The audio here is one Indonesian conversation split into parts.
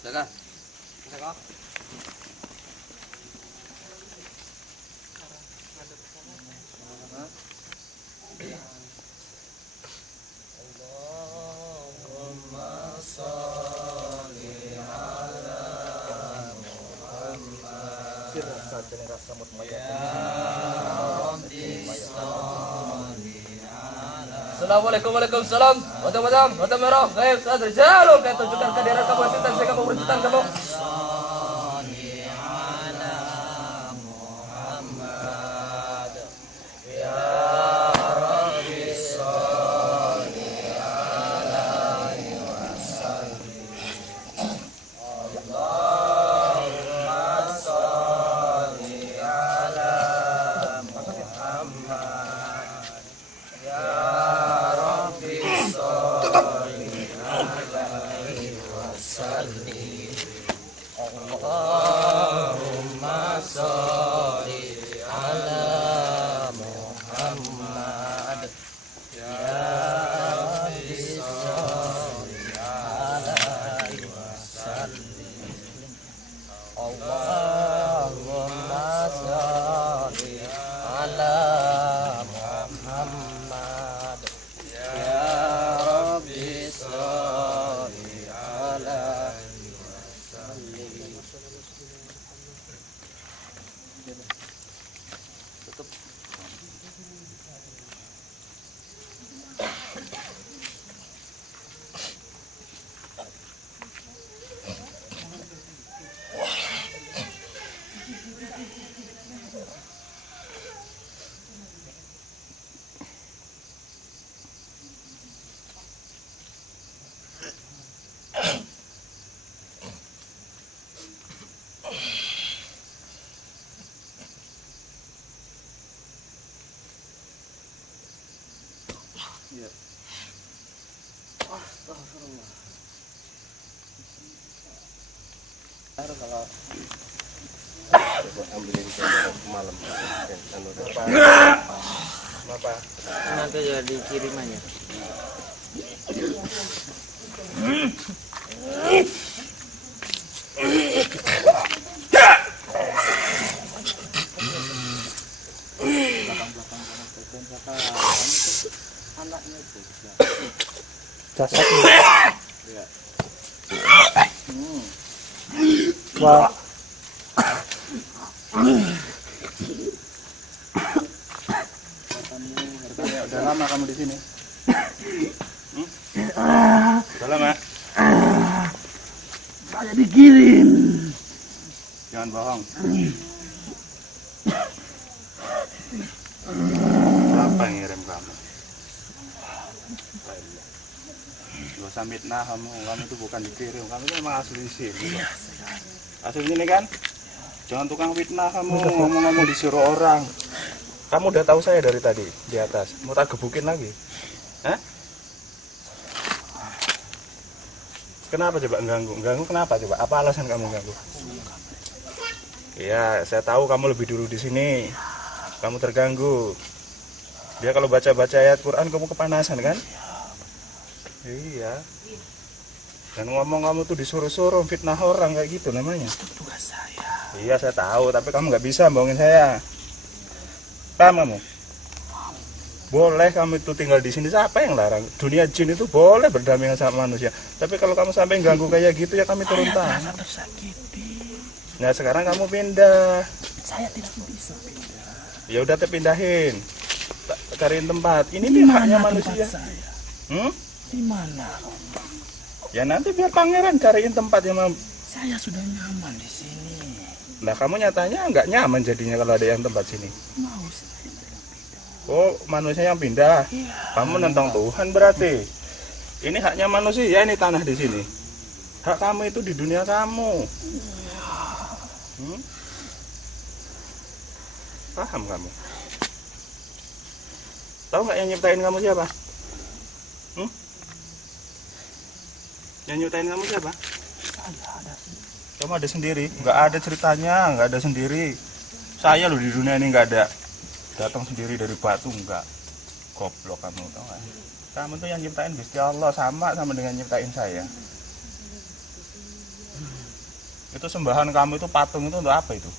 Jaga. Jaga. Allahumma sholli ala Muhammad. Assalamualaikum waalaikumsalam. Wata merah. Baik, saat rijalul kau tunjukkan kehadiran kamu setan saya kamu berjutan kamu. Ya. Astagfirullah. Kalau ambilin malam apa? Nanti jadi kirimannya. Anaknya itu Jasadnya. ya. Wah. Udah lama kamu di sini? Udah lama? Saya dikirim. Jangan bohong. Siapa yang ngirim kamu? Gak usah mitnah kamu itu bukan dikirim, kamu itu memang asli di sini. Asli sini kan? Jangan tukang fitnah kamu, ngomong-ngomong disuruh orang. Kamu udah tahu saya dari tadi di atas, mau tak gebukin lagi? Hah? Kenapa coba ganggu? Ganggu kenapa coba? Apa alasan kamu ganggu? Iya, saya tahu kamu lebih dulu di sini. Kamu terganggu. Dia kalau baca-baca ayat Quran kamu kepanasan kan? Iya. Dan ngomong kamu tuh disuruh-suruh fitnah orang kayak gitu namanya. Itu tugas saya. Iya, saya tahu, tapi kamu nggak bisa bohongin saya. Paham kamu? Boleh kamu itu tinggal di sini, siapa yang larang? Dunia jin itu boleh berdampingan sama manusia. Tapi kalau kamu sampai ganggu kayak gitu ya kami turun tangan. Saya tersakiti. Nah sekarang kamu pindah. Saya tidak bisa pindah. Ya udah pindahin. Cariin tempat. Ini Di haknya mana manusia. tempat saya? Hmm? Di mana? Ya nanti biar pangeran cariin tempat yang Saya sudah nyaman di sini. Nah kamu nyatanya nggak nyaman jadinya kalau ada yang tempat sini. Mau saya pindah. Oh manusia yang pindah. Iya. Kamu nentang Tuhan berarti. Ini haknya manusia, ini tanah di sini. Hak kamu itu di dunia kamu. Paham kamu? Tahu nggak yang nyiptain kamu siapa? Yang nyiptain kamu siapa? Saya ada sini. Kamu ada sendiri? Nggak ada ceritanya, nggak ada sendiri. Saya loh di dunia ini nggak ada. Datang sendiri dari batu nggak. Goblok kamu, tau nggak? Kamu tuh yang nyiptain Gusti Allah sama dengan nyiptain saya. Itu sembahan kamu itu patung itu untuk apa itu?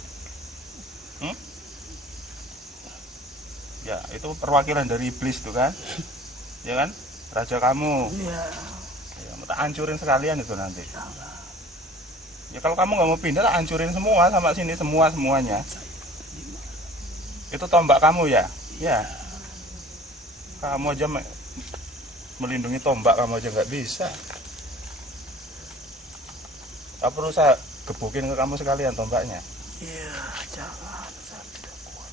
Ya itu perwakilan dari iblis tuh kan, ya kan? Raja kamu. Iya. Ya, tak hancurin sekalian itu nanti. Ya kalau kamu nggak mau pindah, tak hancurin semua sama sini semuanya. Itu tombak kamu ya? Ya. Kamu aja melindungi tombak kamu aja nggak bisa. Tak perlu saya gebukin ke kamu sekalian tombaknya. Iya, jangan. Saya tidak kuat.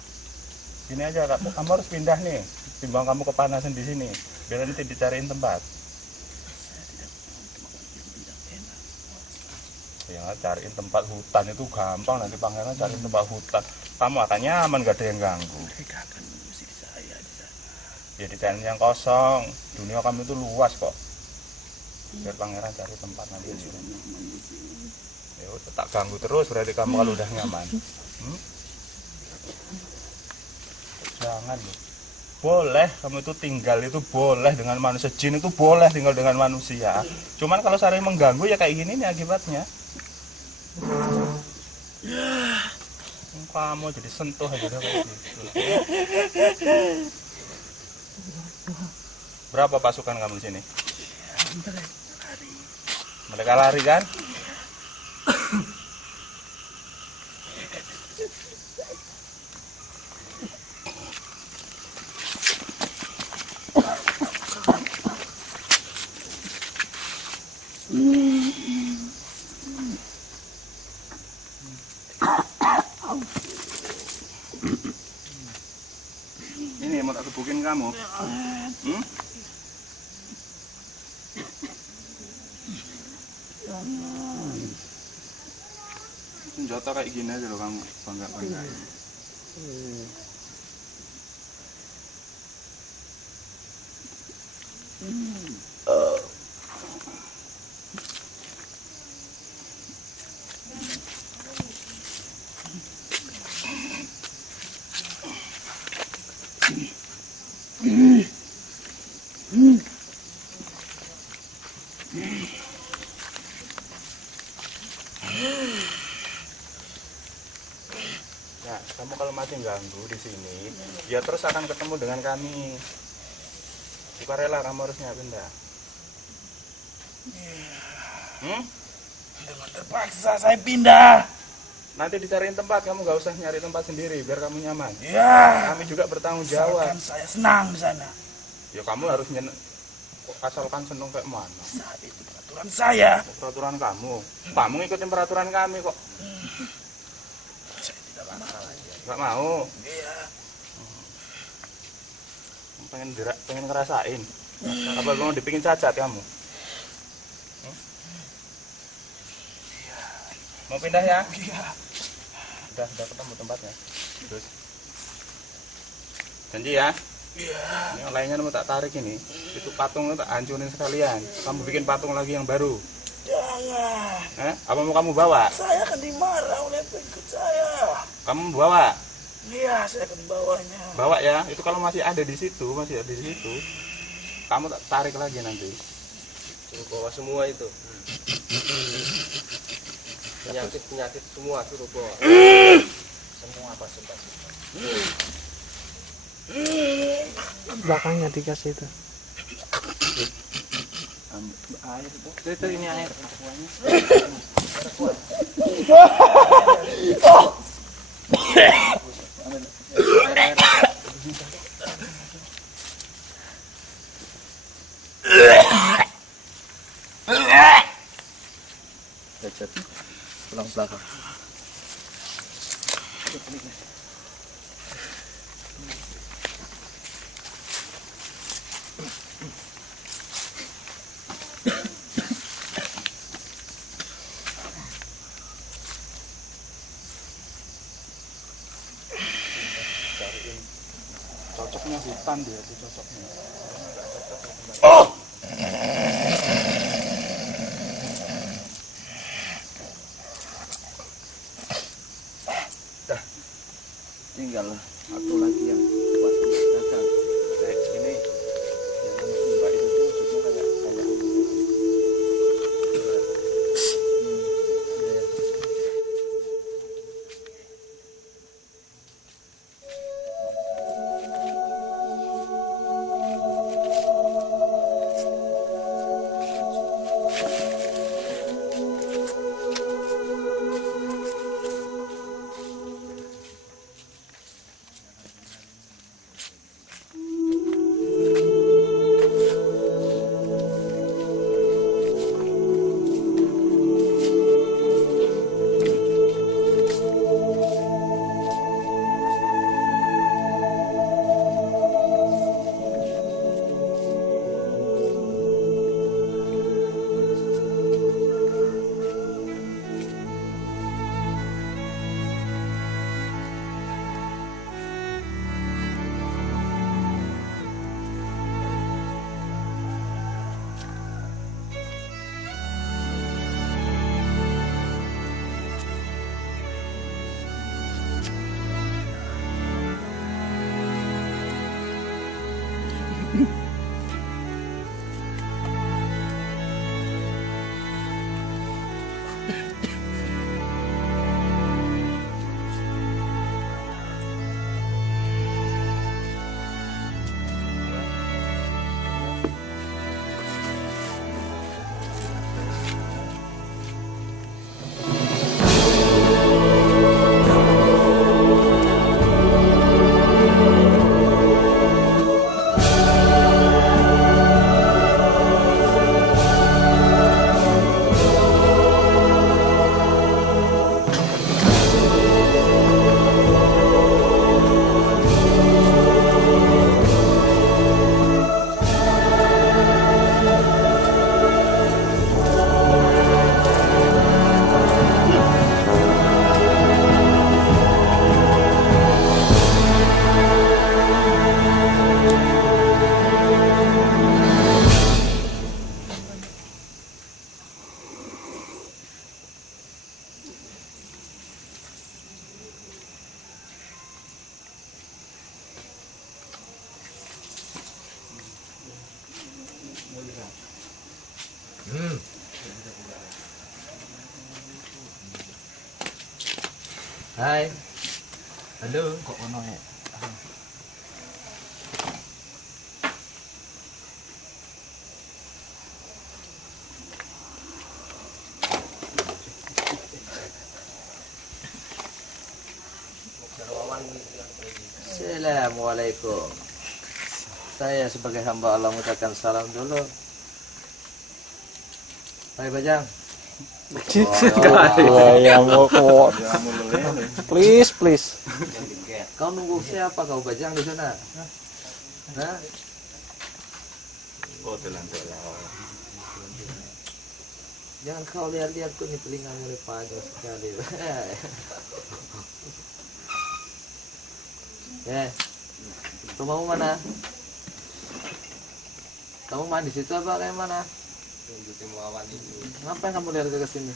Gini aja kamu harus pindah nih. Timbang kamu kepanasan di sini. Biar nanti dicariin tempat. Ya cariin tempat hutan itu gampang, nanti pangeran cariin tempat hutan. Kamu akan nyaman, gak ada yang ganggu. Mereka akan mengusir saya di sana. Ya dicariin yang kosong. Dunia kamu itu luas kok. Biar pangeran cari tempat nanti. Ya udah, tak ganggu terus berarti kamu kalau udah nyaman. Jangan loh. Boleh kamu itu tinggal itu boleh dengan manusia, jin itu boleh tinggal dengan manusia. Cuman kalau saling mengganggu ya kayak gini nih akibatnya. Kamu jadi sentuh aja kayak gitu. Berapa pasukan kamu di sini? Mereka lari kan? Ini mau tak gebukin kamu. Senjata kayak gini aja loh kamu bangga. Nah, kamu kalau masih ganggu di sini, ya terus akan ketemu dengan kami. Sukarela kamu harusnya pindah. Dengan terpaksa saya pindah. Nanti dicariin tempat, kamu nggak usah nyari tempat sendiri, biar kamu nyaman. Ya. Kami juga bertanggung jawab. Asalkan saya senang di sana. Ya kamu harus asalkan seneng kayak mana. Saat itu peraturan saya. Peraturan kamu. Kamu ngikutin peraturan kami kok. Saya tidak marah aja. Nggak mau. Iya. Pengen ngerasain. Apa mau dibikin cacat kamu? Mau pindah ya? Iya. Udah ketemu tempatnya. Terus. Janji ya? Iya. Ini yang lainnya mau tak tarik ini. Itu patungnya tak hancurin sekalian. Kamu bikin patung lagi yang baru. Jangan. Apa mau kamu bawa? Saya akan dimarah oleh pengikut saya. Kamu bawa? Iya, saya akan bawanya. Bawa ya. Itu kalau masih ada di situ, kamu tak tarik lagi nanti. Suruh bawa semua itu. Penyakit semua suruh bawa. Semua pasukan. Belakangnya dikasih itu. Air itu. Itu ini air. Lecet. Pulang belakang. Cocoknya hutan dia itu cocoknya. Tinggal aku lagi yang buat dagang. Kayak ini yang mbak itu tuh wujudnya kayak Hai. Halo. kok ono ya. Assalamualaikum. Saya sebagai hamba Allah mengucapkan salam dulu. Hai Bajang. Ya mau kok. Please. Kau nunggu siapa kau Bajang di sana? Nah, Oh, telan-telan. jangan kau lihat-lihat tuh nih telingamu nih panjang sekali. Rumahmu mana? Kamu mandi situ apa kayak mana? Ngapain kamu lihat ke sini?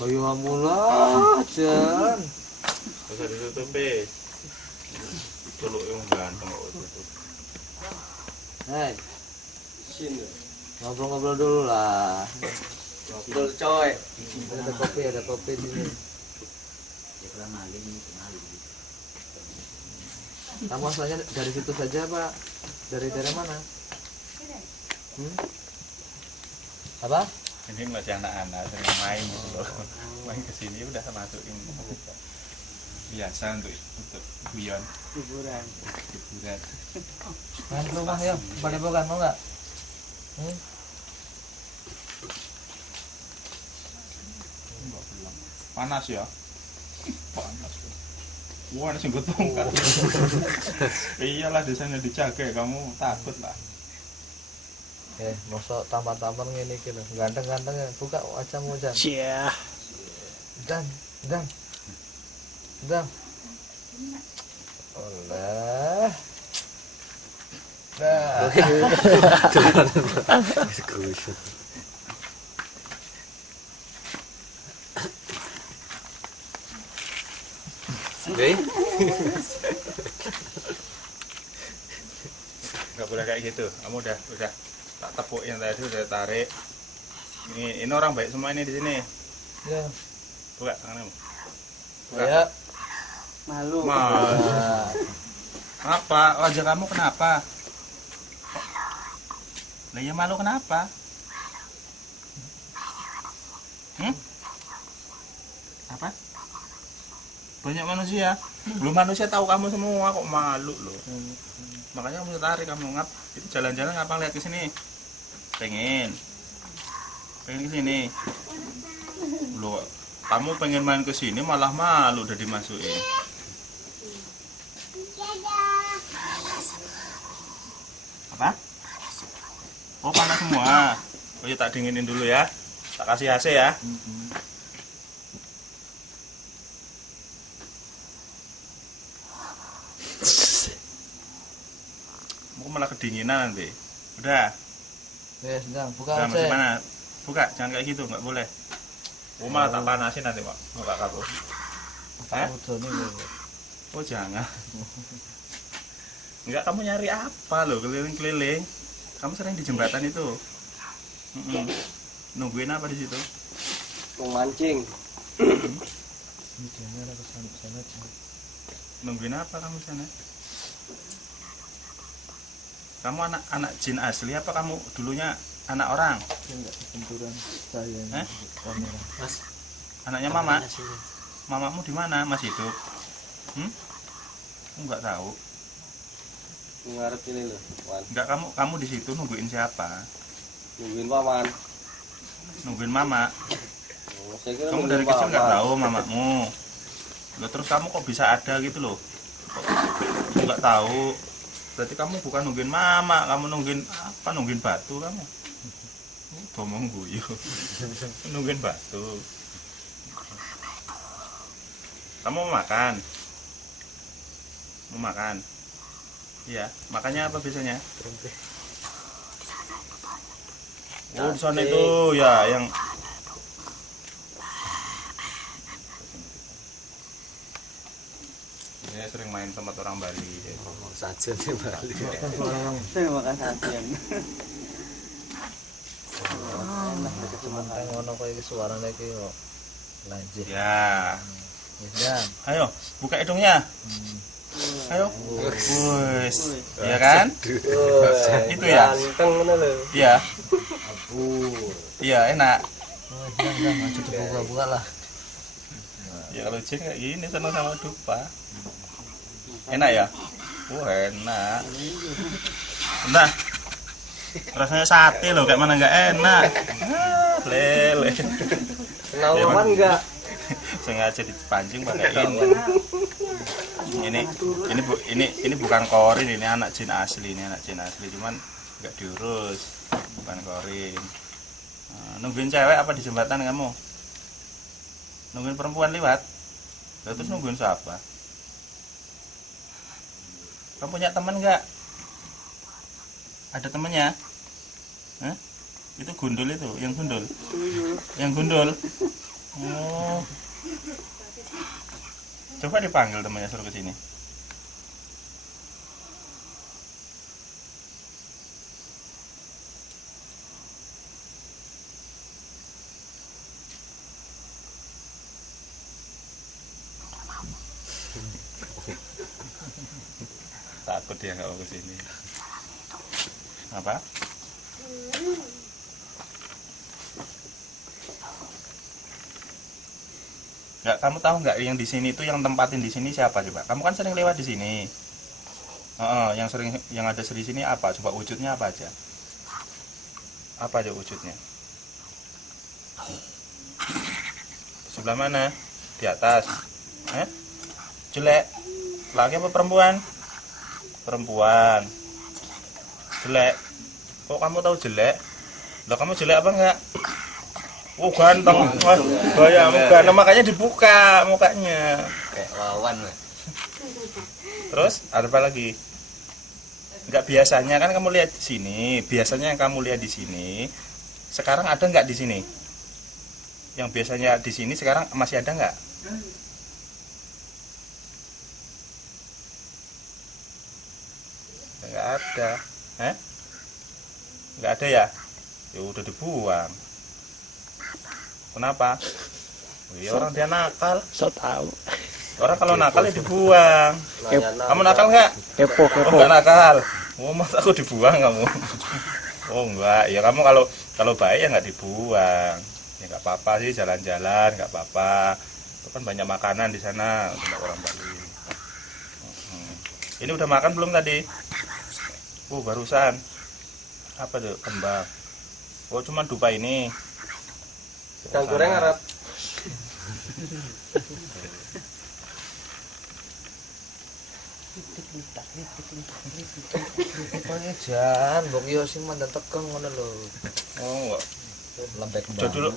Kayu hamula, Jen. Bisa ditutupi. Celuk yang ganteng kok tutup. Hai. Ngobrol-ngobrol dulu lah. Ngobrol coy. Ada kopi di sini. Kamu asalnya dari situ saja Pak? Dari daerah mana? Apa? Ini masih anak-anak sering main gitu loh. Main ke sini udah masukin biasa untuk guyon hiburan. Main ke rumah yuk, pada bukan mau nggak? Panas ya? Panas. Wah, nasi gotong kan. Iyalah desanya dijaga, kamu takut lah. Mosok tampar-tampar ngene iki lho. Ganteng-ganteng ya. Buka wajahmu, Jan. Cia. Dan. Oleh. Nah. Nggak boleh kayak gitu. Kamu udah tak tepukin tadi, udah tarik. Ini orang baik semua ini di sini. Ya. Buka tanganmu. Buka. Ya. Malu. Apa? Wajah kamu kenapa? Lah ya malu kenapa? Apa? Banyak manusia. Belum manusia tahu kamu semua kok malu loh. Makanya kamu tarik, kamu ngap. Itu jalan-jalan ngapa lihat ke sini? Pengen ke sini. Loh, kamu pengen main ke sini malah malu udah dimasukin. Apa? Oh, panas semua. Oh ya, tak dinginin dulu ya. Tak kasih AC ya. Mau malah kedinginan nanti. Udah. Sedang buka Udah, masih aja. mana? Buka, jangan kayak gitu, nggak boleh. Oh, malah tak panasin nanti, Pak. Muka kamu. Oh, jangan. Enggak, kamu nyari apa loh, keliling-keliling. Kamu sering di jembatan itu. Nungguin apa di situ? Mancing. Nungguin apa kamu sana? Kamu anak jin asli apa kamu dulunya anak orang? Benturan saya. Mas, Anaknya mama? Mamamu di mana? Masih hidup? Aku nggak tahu. Ngarep ini loh, Wan. Enggak, kamu di situ nungguin siapa? Nungguin paman. Nungguin mama. Oh, saya kira Kamu dari kecil nggak tahu mamamu. Loh, terus kamu kok bisa ada gitu loh? Kok nggak tahu? Berarti kamu bukan nungguin mama, kamu nungguin apa? Nungguin batu kamu. Ngomong guyu. Nungguin batu. Kamu mau makan? Mau makan? Iya, makannya apa biasanya? Oh, di sana itu ya yang ya sering main sama orang Bali. ngomong saja nih Bali. Saya makan sajian. Cuma ngono kok iki suarane iki kok lanjut. Ya. Dan Ayo, buka hidungnya. Ayo. Wes. Iya kan? Itu ya? Ganteng mana lo? Iya. Iya, enak. jangan lanjut buka lah. Ya kalau jin kayak gini sama-sama dupa. Enak ya? Enak. Nah. Rasanya sate loh, kayak mana nggak enak. Lele. Kenal paman enggak? Sengaja dipancing pakai ini. Ini bukan korin, ini anak jin asli, cuman nggak diurus, bukan korin. Nungguin cewek apa di jembatan kamu? Nungguin perempuan lewat? Terus nungguin siapa? Kamu punya teman nggak? Ada temennya? Hah? Itu gundul itu, yang gundul? Yang gundul? Oh. Coba dipanggil temannya, suruh ke sini. dia nggak mau kesini. Apa? Nggak, kamu tahu nggak yang di sini itu yang tempatin di sini siapa coba? Kamu kan sering lewat di sini. Yang sering yang ada di sini apa? Coba wujudnya apa aja? Apa aja wujudnya? Sebelah mana? Di atas. Jelek. Laki apa perempuan? Perempuan. Jelek. Kok kamu tahu jelek? Lah kamu jelek apa enggak? Oh ganteng. Wah, bayamu ganteng makanya dibuka mukanya. Kayak wawan. Terus ada apa lagi? Enggak, biasanya kan kamu lihat di sini, biasanya yang kamu lihat di sini, sekarang ada nggak di sini? Yang biasanya di sini sekarang masih ada nggak? Nggak ada. Nggak ada ya? Ya udah dibuang. Kenapa? Ya orang dia nakal. So tahu. Orang kalau nakal ya dibuang. Kamu nakal nggak? Kepo, Oh, kepo. enggak nakal. Oh, masa aku dibuang kamu? Oh, enggak. Ya kamu kalau baik ya nggak dibuang. Ya nggak apa-apa sih, jalan-jalan nggak apa-apa. Itu kan banyak makanan di sana untuk orang Bali. Ini udah makan belum tadi? Oh, barusan. Apa tuh? Kembang. Oh, cuman dupa ini. Ikan goreng Arab. Pokoknya jan, mbok yo sing mandan tegang ngono lho. Oh, Lembek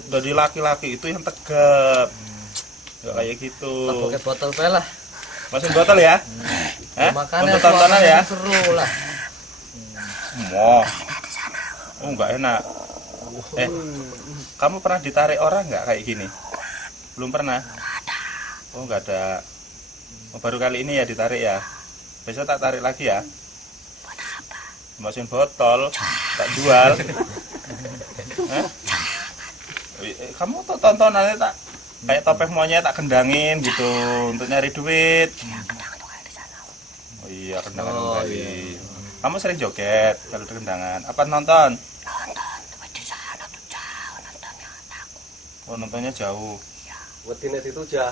jadi laki-laki itu yang tegap. Nggak kayak gitu. pakai botol pe lah. Masukin botol ya? Makanya Untuk tontonan ya? seru lah. Oh, nggak enak. Kamu pernah ditarik orang nggak kayak gini? Belum pernah? Oh, nggak ada. Oh, baru kali ini ya ditarik ya? Besok tak tarik lagi ya? Masukin botol, tak jual. Kamu tuh tontonannya tak kayak topeng monyet tak kendangin gitu untuk nyari duit. Oh iya, kendangan kembali. Kamu sering joget kalau di kendangan? Apa nonton? Oh, nontonnya jauh. Wedine dituja.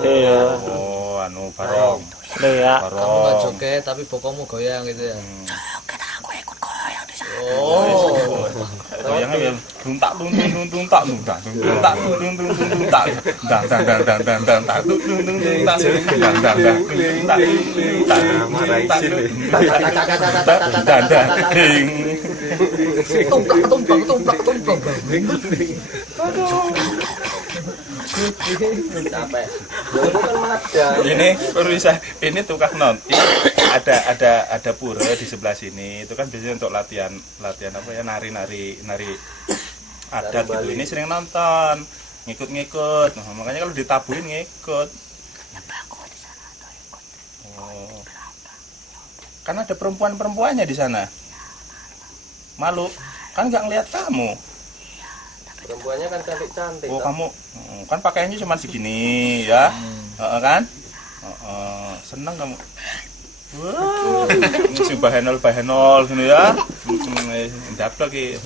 Iya. Oh, anu barong. Iya. Kamu nggak Barong. joget tapi bokomu goyang gitu ya. Goyangnya ya tuntak tuntung tuntung tak tuntak tuntak tuntung tuntung tuntak dang dang dang dang dang dang tak tuntung tuntung tak dang dang dang tak tak dang dang ding. Tumplak. Capek. Ya itu kan madan. Ini bisa ini tukang nonton. Ada pura di sebelah sini. Itu kan biasanya untuk latihan apa ya, nari adat gitu. Ini sering nonton, ngikut. Nah, makanya kalau ditabuhin ngikut. Oh. Kan ada perempuannya di sana. Malu, kan nggak ngeliat kamu. Perempuannya kan cantik-cantik. Oh, kamu kan pakaiannya cuma segini ya, kan? Senang kamu. Wah, si bahenol gini ya. Dapat lagi.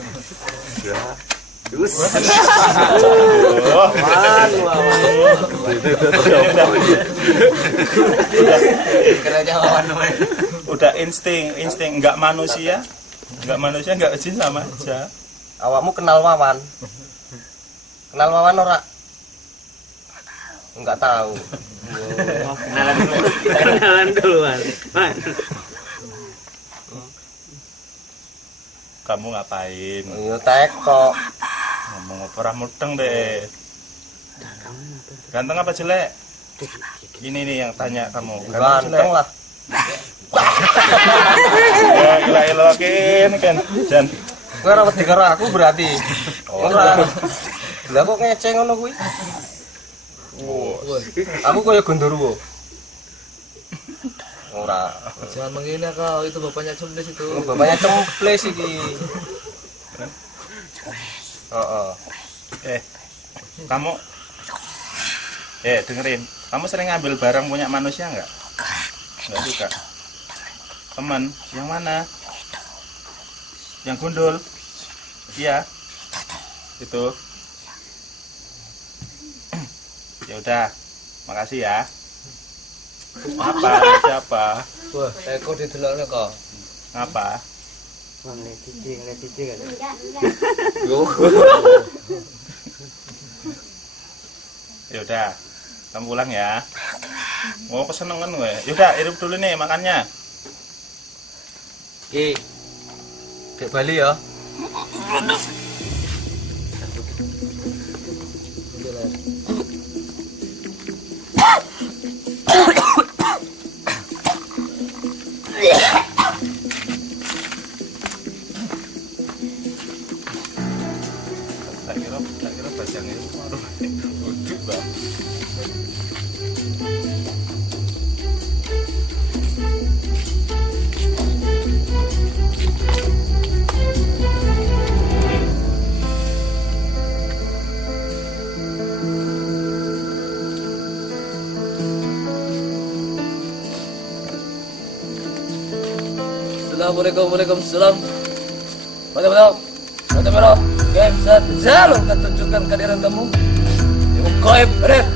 Udah insting nggak manusia nggak jin sama aja. Awakmu kenal Wawan? Kenal Wawan ora? Enggak tahu. Kenalan duluan. Kamu ngapain? Yo teko. Ngomong apa mudeng deh. Ganteng apa jelek? Ini nih yang tanya kamu. Ganteng lah. Ya, gila-gilakin kan. Jan. Kowe ora wedi karo aku berarti. Ora. Lah kok ngeceng ngono kuwi? Aku koyo gondoruwo. Ora. Jangan menghina kau, itu bapaknya Cemdes itu. Bapaknya cemples iki. Heeh. Kamu dengerin. Kamu sering ngambil barang punya manusia nggak? Enggak suka. Teman, yang mana? Yang gundul? Iya. Itu. Ya udah. Makasih ya. Apa? Siapa? Wah, Eko didelokne kok. Apa? Ngeliat cici kan. Ya udah. Kamu pulang ya. Mau kesenengan gue. Yaudah, hidup dulu nih makannya. Ki. Dek Bali ya. Tak kira bajangnya itu lucu bang. Assalamualaikum, waalaikumsalam. Mantap. Game set, selalu akan tunjukkan kehadiran kamu. Yang goib, red.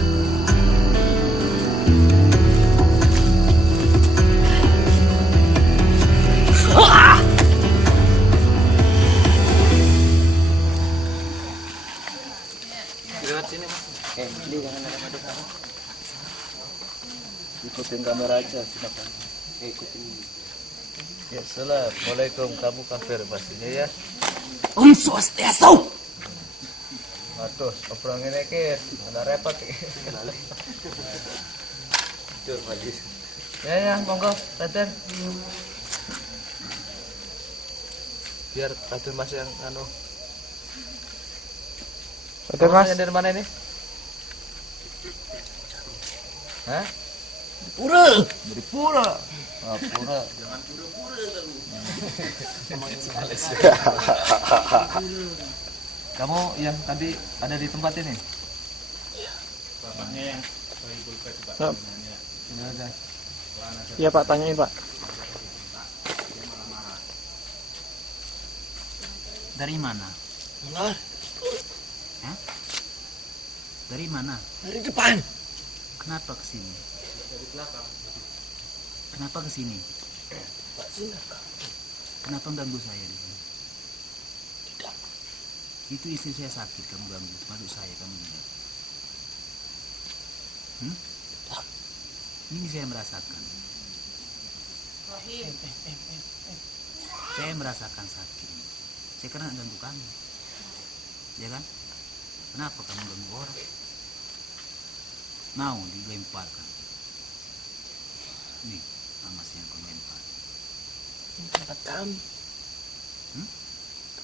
Lewat sini mas. Ini jangan ada pada Ikutin kamera aja siapa? ikutin. Ya assalamualaikum, kamu kafir pastinya ya. Om Swastiastu. Waduh, obrol ngene iki ana repot iki. Dur lagi. Ya, monggo, Raden. Biar Raden Mas yang anu. Raden Mas. Dari mana ini? Hah? Pura. Dari Pura. Oh, Pura. Kamu yang tadi ada di tempat ini? Oh, Ya udah. iya Pak, tanyain Pak. Dari mana? Hah? Dari mana? Dari depan. Kenapa kesini? Kenapa kesini? Kenapa ganggu saya di sini? Tidak. Itu istri saya sakit, kamu ganggu. Masuk saya, kamu tidak. Ini saya merasakan. Saya merasakan sakit. Saya kena ganggu kamu. Ya kan? Kenapa kamu ganggu orang? Mau dilemparkan. Nih, Mas yang kau lempar. Ini tempat kami.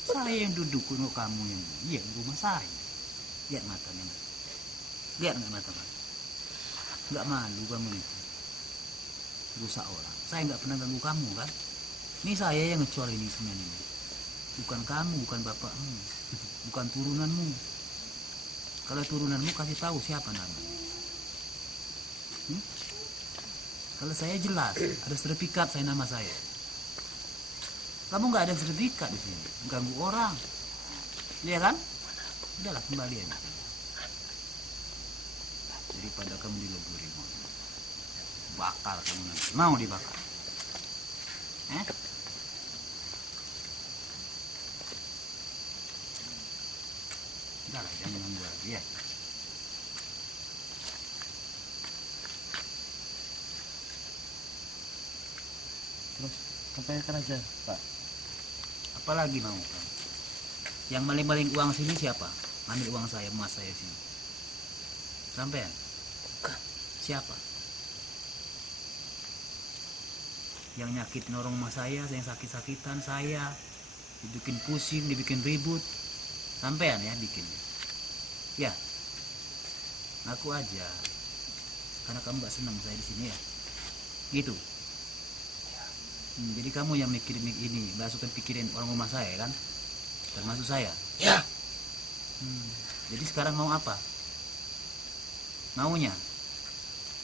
Saya yang duduk, kamu yang iya di rumah saya. Lihat matanya, Mas. Lihat nggak mata Mas? Nggak malu kamu itu. Rusak orang. Saya nggak pernah ganggu kamu kan? Ini saya yang ngecor ini semen ini. Bukan kamu, bukan bapakmu, bukan turunanmu. Kalau turunanmu kasih tahu siapa namanya. Kalau saya jelas, ada sertifikat saya nama saya. Kamu nggak ada sertifikat di sini, ganggu orang, iya kan? Udahlah kembali aja. Daripada kamu dileburi, bakar kamu nanti. Mau dibakar? Udahlah, jangan ganggu lagi ya. Terus sampaikan aja, Pak. Apalagi mau kamu? Yang maling-maling uang sini siapa? Ambil uang saya, emas saya sini. Sampai? Siapa? Yang nyakitin orang rumah saya, yang sakit-sakitan saya, dibikin pusing, dibikin ribut. Sampean ya bikin. Ya. Ngaku aja. Karena kamu gak senang saya di sini ya. Gitu. Jadi kamu yang mikirin ini, masukkan pikirin orang rumah saya kan, termasuk saya. Ya. Jadi sekarang mau apa? Maunya?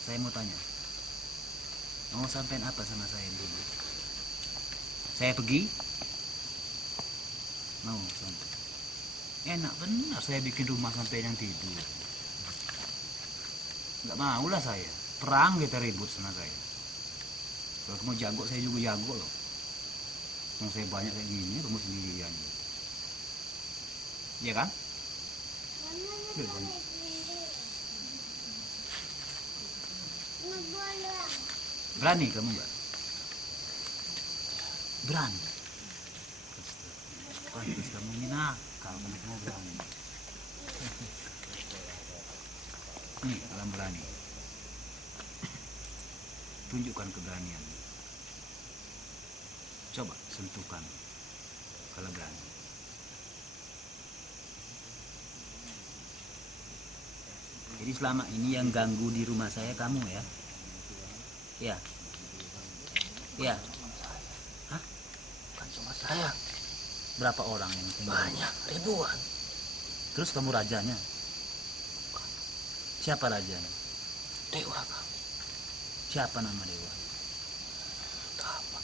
Saya mau tanya. Mau sampein apa sama saya dulu? Saya pergi? Mau sampai? Enak benar saya bikin rumah sampai yang tidur. Nggak maulah saya. Perang kita ribut sama saya. Kalau kamu jago, saya juga jago loh. Yang saya banyak kayak gini, kamu sendirian. Iya kan? Banyak. Berani kamu nggak? Berani. Pantas kamu ini kalau kamu berani. Nih, alam berani. Tunjukkan keberanian. Coba sentuhkan kalau berani. Jadi selama ini yang ganggu di rumah saya kamu ya? Ya. Ya. Hah? Bukan cuma saya, Berapa orang yang tinggal? banyak, ribuan. Terus kamu rajanya? Siapa rajanya? Dewa kami. Siapa nama dewa? Apa?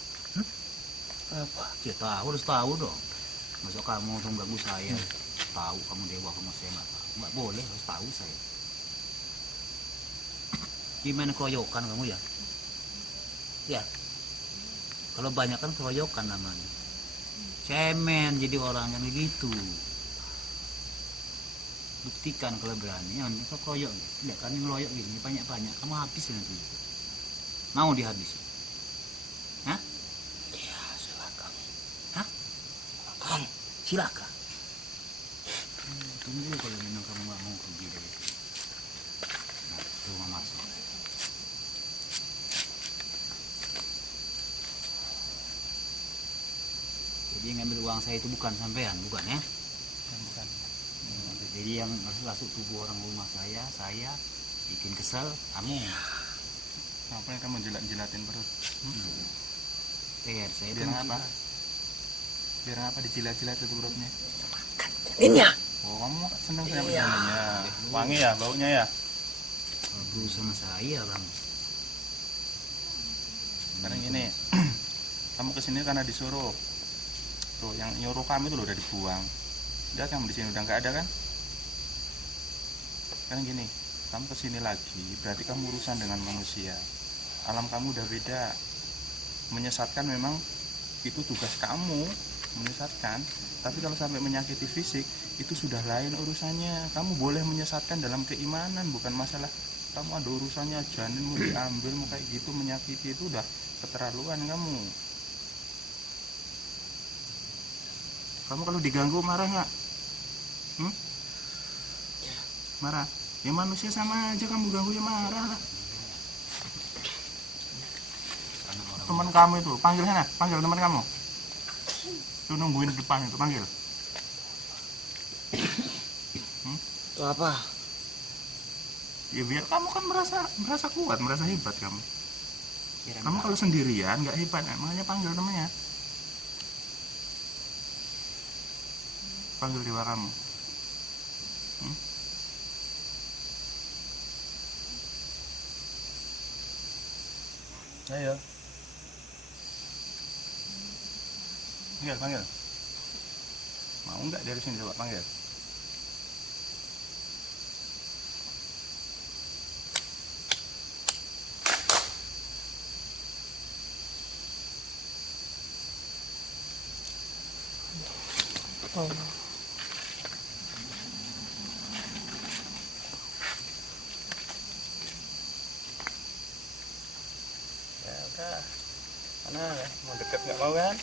Apa? Ya tahu, harus tahu dong. Masa kamu tuh ganggu saya? Tahu kamu dewa, kamu saya nggak tahu. Nggak boleh, harus tahu saya. Gimana keroyokan kamu ya? Ya. Kalau banyak kan keroyokan namanya. Cemen jadi orang yang begitu. Buktikan kalau berani. Yang ini kok keroyok. Lihat kan ngeroyok gini banyak-banyak. Kamu habis nanti. Mau dihabisin? Hah? Ya, silakan. Hah? Silakan. Silakan. Tunggu kalau memang kamu nggak mau pergi dari sini. Nah, rumah masuk. Jadi yang ngambil uang saya itu bukan sampean, bukan ya? Bukan. Jadi yang masuk tubuh orang rumah saya bikin kesel, kamu. Ngapain kamu jilat-jilatin perut? Saya Biar itu apa? Biar apa dijilat-jilat itu perutnya? Janinnya. Oh, kamu senang sama Iya. janinnya. Wangi ya, baunya ya. bagus sama saya, Bang. Sekarang gini, kamu kesini karena disuruh. Tuh, yang nyuruh kamu itu udah dibuang. Udah kamu di sini udah nggak ada kan? Sekarang gini, kamu kesini lagi, berarti kamu urusan dengan manusia. Alam kamu udah beda. Menyesatkan memang itu tugas kamu, menyesatkan. Tapi kalau sampai menyakiti fisik, itu sudah lain urusannya. Kamu boleh menyesatkan dalam keimanan, bukan masalah kamu ada urusannya janin mau diambil, mau kayak gitu, menyakiti itu udah keterlaluan kamu. Kamu kalau diganggu marah nggak? Marah? Ya manusia sama aja, kamu ganggu ya marah lah. Teman kamu itu, panggil sana, panggil teman kamu. Tuh nungguin di depan itu, panggil. Itu apa? Ya biar kamu kan merasa kuat, merasa hebat kamu. Kamu kalau sendirian nggak hebat, makanya panggil temannya. Panggil dewa kamu. Ayo. Panggil. Mau nggak dari sini, coba panggil. Oh. Ya udah. Mana mau deket nggak mau kan?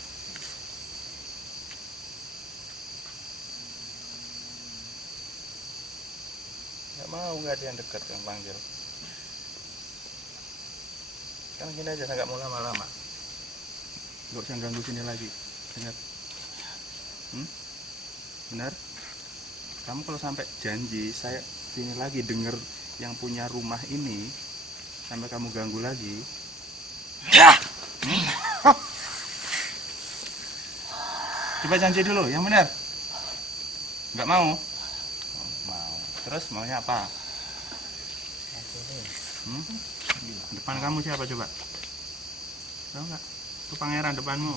Nggak mau, nggak ada yang dekat yang panggil. Kan gini aja, saya nggak mau lama-lama. Nggak usah ganggu sini lagi. Ingat. Benar? Kamu kalau sampai janji saya sini lagi denger yang punya rumah ini, sampai kamu ganggu lagi. Coba janji dulu, yang benar. Nggak mau? Oh, mau. Terus maunya apa? Depan kamu siapa coba? Tahu nggak? Itu pangeran depanmu.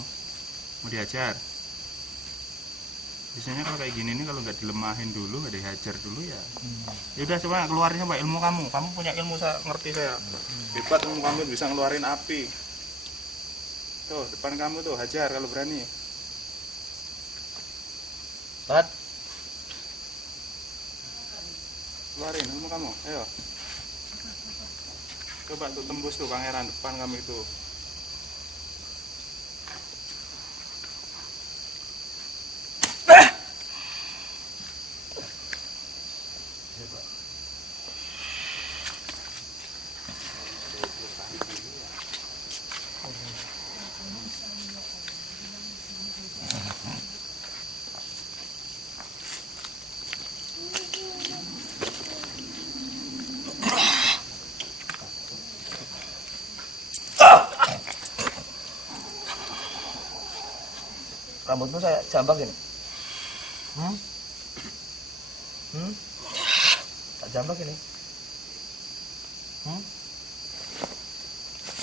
Mau dihajar. Biasanya kalau kayak gini nih kalau nggak dilemahin dulu, nggak dihajar dulu ya. Ya udah coba keluarin coba ilmu kamu. Kamu punya ilmu, saya ngerti saya. Hebat ilmu kamu, bisa ngeluarin api. Tuh depan kamu tuh, hajar kalau berani. Pat. Keluarin ilmu kamu, ayo. Coba tuh tembus tuh pangeran depan kamu itu. Rambutmu saya jambak ini. Tak jambak ini.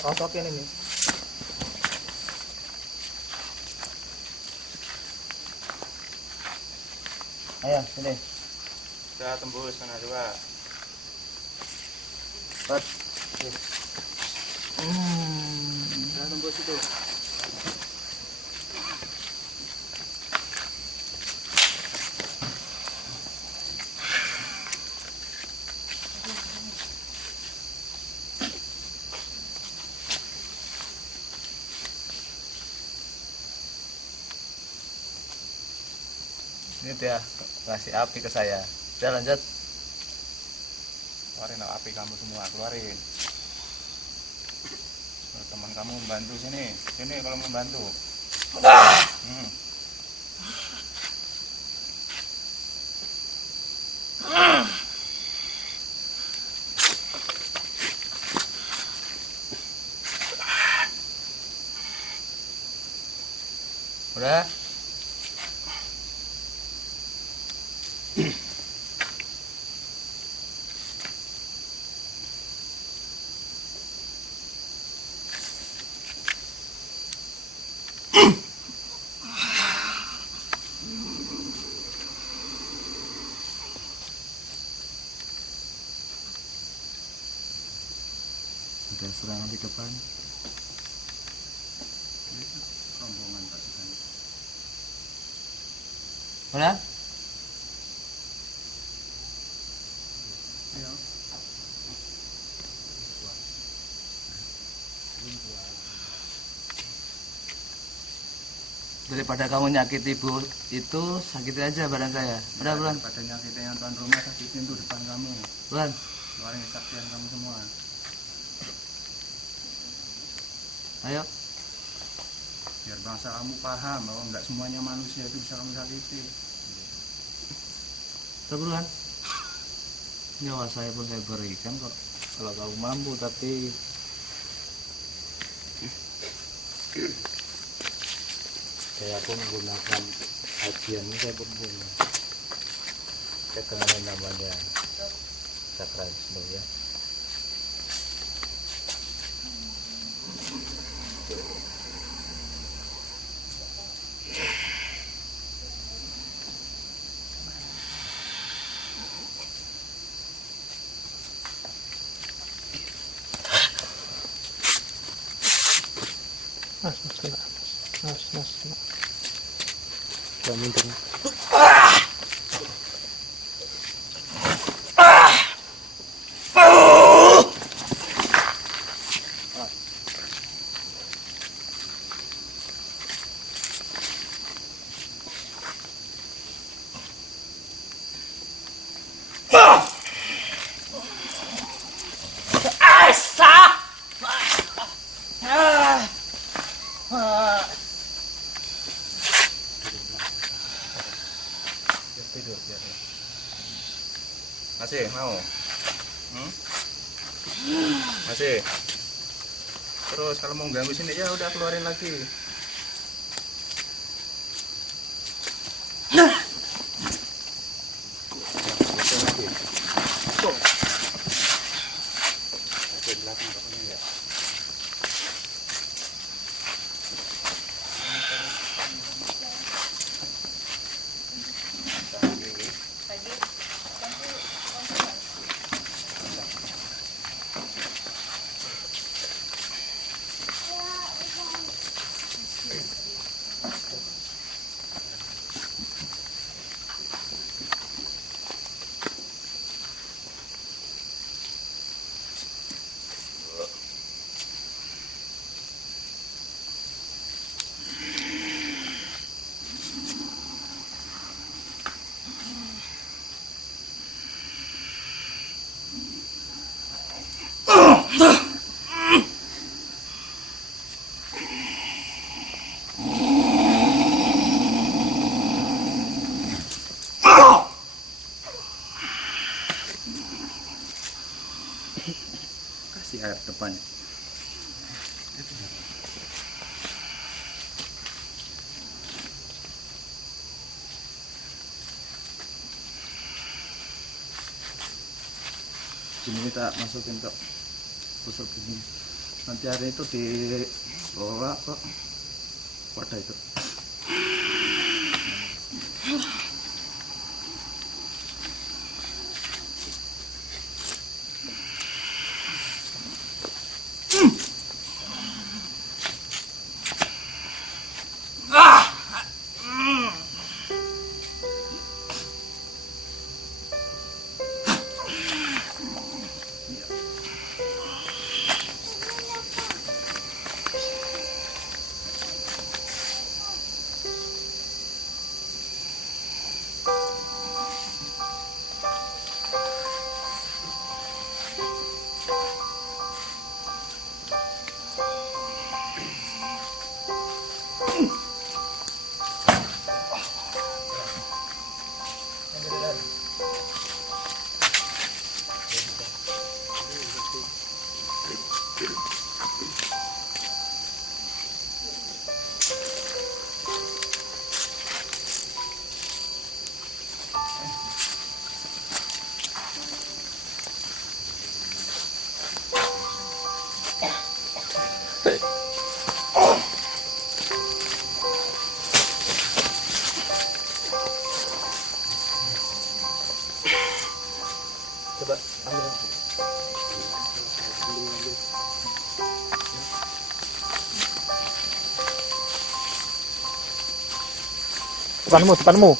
Rosokin ini. Ayo, sini. Udah tembus sana coba. Pat. Udah tembus itu. Ini dia ngasih api ke saya. Udah lanjut. Keluarin api kamu semua, keluarin. Teman kamu membantu sini, sini kalau membantu. Udah. Ada serangan di depan. Rombongan pasukan. Udah? Ayo. Daripada kamu nyakiti ibu itu, sakitin aja badan saya. Udah, Bulan. Pada nyakitin yang tuan rumah, sakitin tuh depan kamu. Bulan. Keluarin kesaksian kamu semua. Ayo. Biar bangsa kamu paham bahwa nggak semuanya manusia itu bisa kamu sakiti. Udah, Bulan. Nyawa saya pun saya berikan kok. Kalau kamu mampu, tapi Saya pun menggunakan ajian ini, saya pun punya. Saya kenalin namanya Cakra Wisnu ya. Mas, mundur. Tidur biar. Masih mau? Masih. Terus kalau mau ganggu sini ya udah keluarin lagi. Ini kita masukin ke busur begini. Nanti hari itu dibawa ke wadah itu. Coba ambil. Depanmu.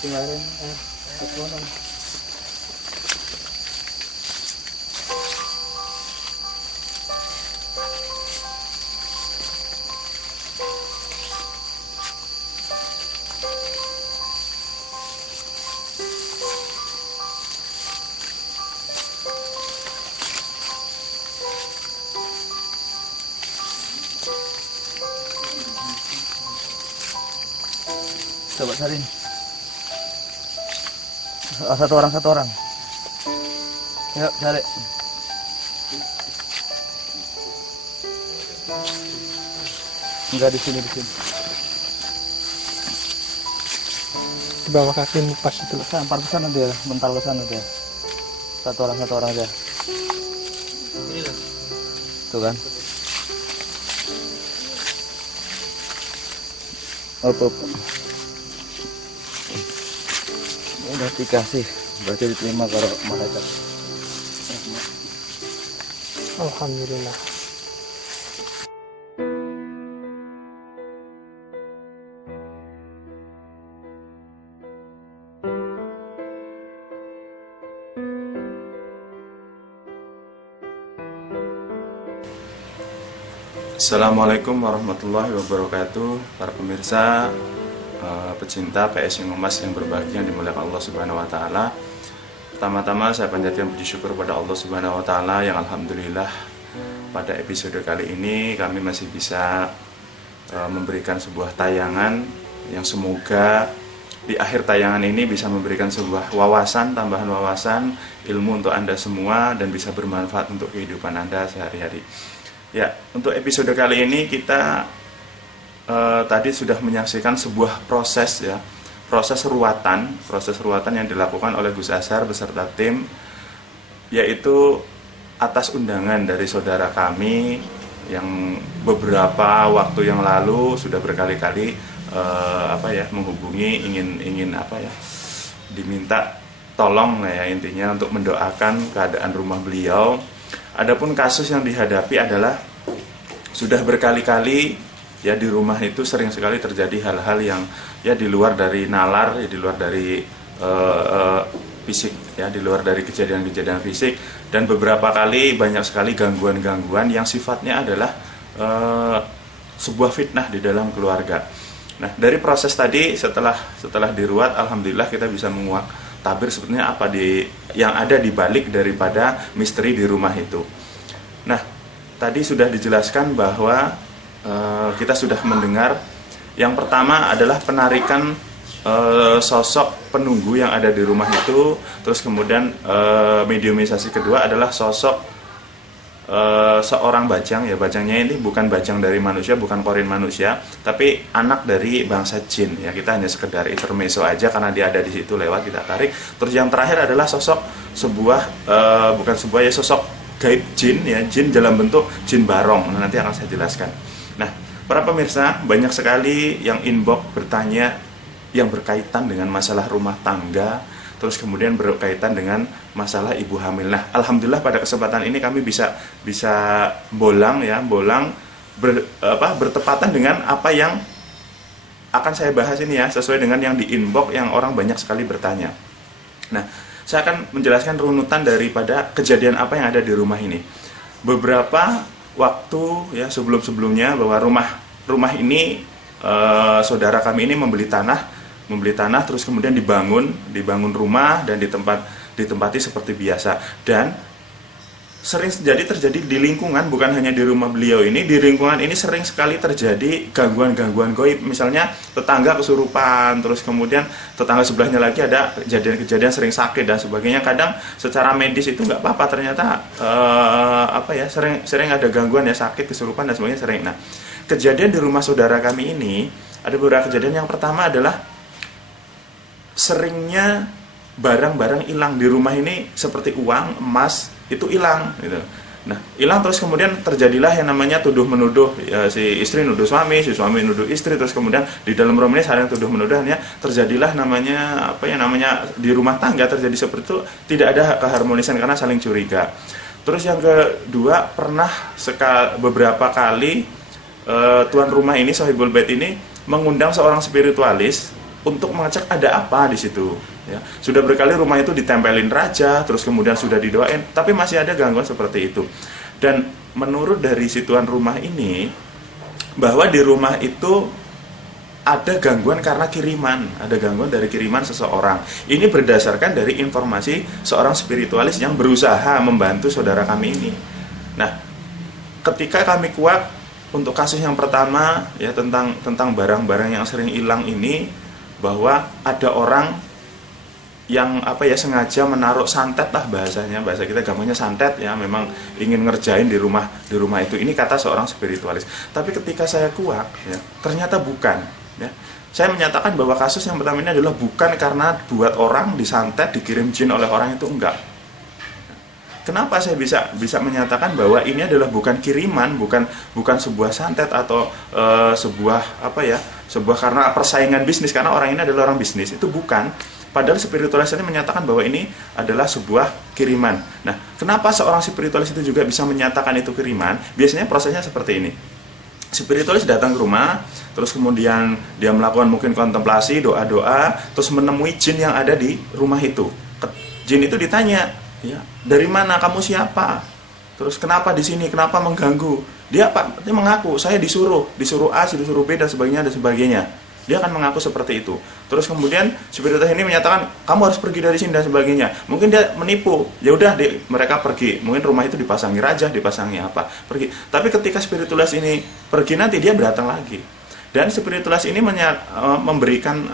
Tinggalin ketuanan. Coba cariin. Satu orang. Yuk, cari. Enggak di sini. Di bawah kakimu pas itu. Lempar ke sana dia, mental ke sana dia. Satu orang aja. Tuh kan. Up. Udah dikasih, berarti diterima kalau malaikat. Alhamdulillah. Assalamualaikum warahmatullahi wabarakatuh. Para pemirsa, pecinta PS Emas yang berbahagia yang dimuliakan Allah Subhanahu wa taala. Pertama-tama saya panjatkan puji syukur pada Allah Subhanahu wa taala yang alhamdulillah pada episode kali ini kami masih bisa memberikan sebuah tayangan yang semoga di akhir tayangan ini bisa memberikan sebuah wawasan, tambahan wawasan, ilmu untuk Anda semua dan bisa bermanfaat untuk kehidupan Anda sehari-hari. Ya, untuk episode kali ini kita tadi sudah menyaksikan sebuah proses ya, proses ruatan yang dilakukan oleh Gus Azhar beserta tim, yaitu atas undangan dari saudara kami yang beberapa waktu yang lalu sudah berkali-kali menghubungi ingin diminta tolong ya, intinya untuk mendoakan keadaan rumah beliau. Adapun kasus yang dihadapi adalah sudah berkali-kali ya, di rumah itu sering sekali terjadi hal-hal yang ya di luar dari nalar, ya di luar dari fisik ya, di luar dari kejadian-kejadian fisik, dan beberapa kali banyak sekali gangguan-gangguan yang sifatnya adalah sebuah fitnah di dalam keluarga. Nah, dari proses tadi setelah diruat, alhamdulillah kita bisa menguak tabir sebetulnya apa yang ada di balik daripada misteri di rumah itu. Nah, tadi sudah dijelaskan bahwa kita sudah mendengar yang pertama adalah penarikan sosok penunggu yang ada di rumah itu. Terus kemudian mediumisasi kedua adalah sosok seorang bajang, ya bajangnya ini bukan bajang dari manusia, bukan korin manusia, tapi anak dari bangsa jin, ya kita hanya sekedar intermezzo aja karena dia ada di situ lewat kita tarik. Terus yang terakhir adalah sosok sebuah bukan sebuah ya, sosok gaib jin, ya jin dalam bentuk jin barong. Nah, nanti akan saya jelaskan. Nah, para pemirsa, banyak sekali yang inbox bertanya yang berkaitan dengan masalah rumah tangga, terus kemudian berkaitan dengan masalah ibu hamil. Nah, alhamdulillah pada kesempatan ini kami bisa bolang bertepatan dengan apa yang akan saya bahas ini, ya, sesuai dengan yang di inbox yang orang banyak sekali bertanya. Nah, saya akan menjelaskan runutan daripada kejadian apa yang ada di rumah ini. Beberapa waktu, ya, sebelumnya bahwa rumah ini saudara kami ini membeli tanah, terus kemudian dibangun rumah dan ditempati seperti biasa. Dan sering terjadi di lingkungan, bukan hanya di rumah beliau ini, di lingkungan ini sering sekali terjadi gangguan-gangguan gaib. Misalnya tetangga kesurupan, terus kemudian tetangga sebelahnya lagi ada kejadian sering sakit dan sebagainya. Kadang secara medis itu nggak apa-apa, ternyata sering ada gangguan, ya, sakit, kesurupan dan sebagainya sering. Nah, kejadian di rumah saudara kami ini ada beberapa kejadian. Yang pertama adalah seringnya barang-barang hilang di rumah ini, seperti uang, emas, itu hilang gitu. Nah, hilang terus kemudian terjadilah yang namanya tuduh menuduh, ya, si istri nuduh suami, si suami nuduh istri, terus kemudian di dalam rumah ini saling tuduh menuduh, ya, terjadilah namanya di rumah tangga terjadi seperti itu, tidak ada keharmonisan karena saling curiga. Terus yang kedua, pernah beberapa kali tuan rumah ini, Sohibul Bait ini, mengundang seorang spiritualis untuk mengecek ada apa di situ, ya. Sudah berkali rumah itu ditempelin raja, terus kemudian sudah didoain, tapi masih ada gangguan seperti itu. Dan menurut dari si tuan rumah ini, bahwa di rumah itu ada gangguan karena kiriman, ada gangguan dari kiriman seseorang. Ini berdasarkan dari informasi seorang spiritualis yang berusaha membantu saudara kami ini. Nah, ketika kami kuat untuk kasus yang pertama, ya, tentang barang-barang yang sering hilang ini, bahwa ada orang yang sengaja menaruh santet lah, bahasa kita gampangnya santet, ya, memang ingin ngerjain di rumah itu. Ini kata seorang spiritualis. Tapi ketika saya kuak, ya, ternyata bukan, ya. Saya menyatakan bahwa kasus yang pertama ini adalah bukan karena buat orang disantet, dikirim jin oleh orang itu, enggak. Kenapa saya bisa menyatakan bahwa ini adalah bukan kiriman, bukan sebuah santet atau sebuah karena persaingan bisnis, karena orang ini adalah orang bisnis, itu bukan. Padahal spiritualis ini menyatakan bahwa ini adalah sebuah kiriman. Nah, kenapa seorang spiritualis itu juga bisa menyatakan itu kiriman? Biasanya prosesnya seperti ini. Spiritualis datang ke rumah, terus kemudian dia melakukan mungkin kontemplasi, doa-doa, terus menemui jin yang ada di rumah itu. Jin itu ditanya, ya, dari mana, kamu siapa? Terus kenapa di sini? Kenapa mengganggu? Dia mengaku, saya disuruh A, disuruh B dan sebagainya. Dia akan mengaku seperti itu. Terus kemudian spiritualis ini menyatakan kamu harus pergi dari sini dan sebagainya. Mungkin dia menipu. Ya udah, mereka pergi. Mungkin rumah itu dipasangi raja, dipasangi apa, pergi. Tapi ketika spiritualis ini pergi, nanti dia datang lagi. Dan spiritualis ini memberikan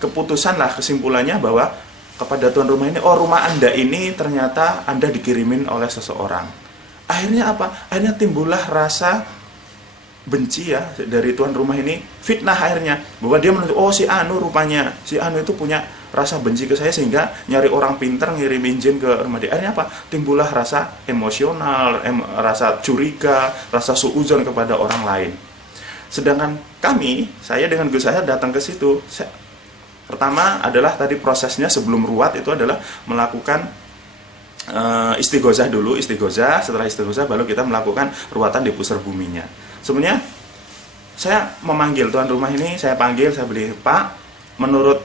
keputusan lah, kesimpulannya bahwa kepada tuan rumah ini, oh, rumah Anda ini ternyata Anda dikirimin oleh seseorang. Akhirnya apa? Akhirnya timbullah rasa benci, ya, dari tuan rumah ini, fitnah akhirnya, bahwa dia menunjuk, oh, si Anu rupanya, si Anu itu punya rasa benci ke saya sehingga nyari orang pintar ngirimin jin ke rumah dia. Akhirnya apa? Timbullah rasa emosional, rasa curiga, rasa suudzon kepada orang lain. Sedangkan saya dengan Gus saya datang ke situ. Pertama adalah tadi prosesnya sebelum ruat itu adalah melakukan istighosah dulu, setelah istighosah baru kita melakukan ruatan di pusar buminya. Sebenarnya saya memanggil tuan rumah ini, saya beli, Pak, menurut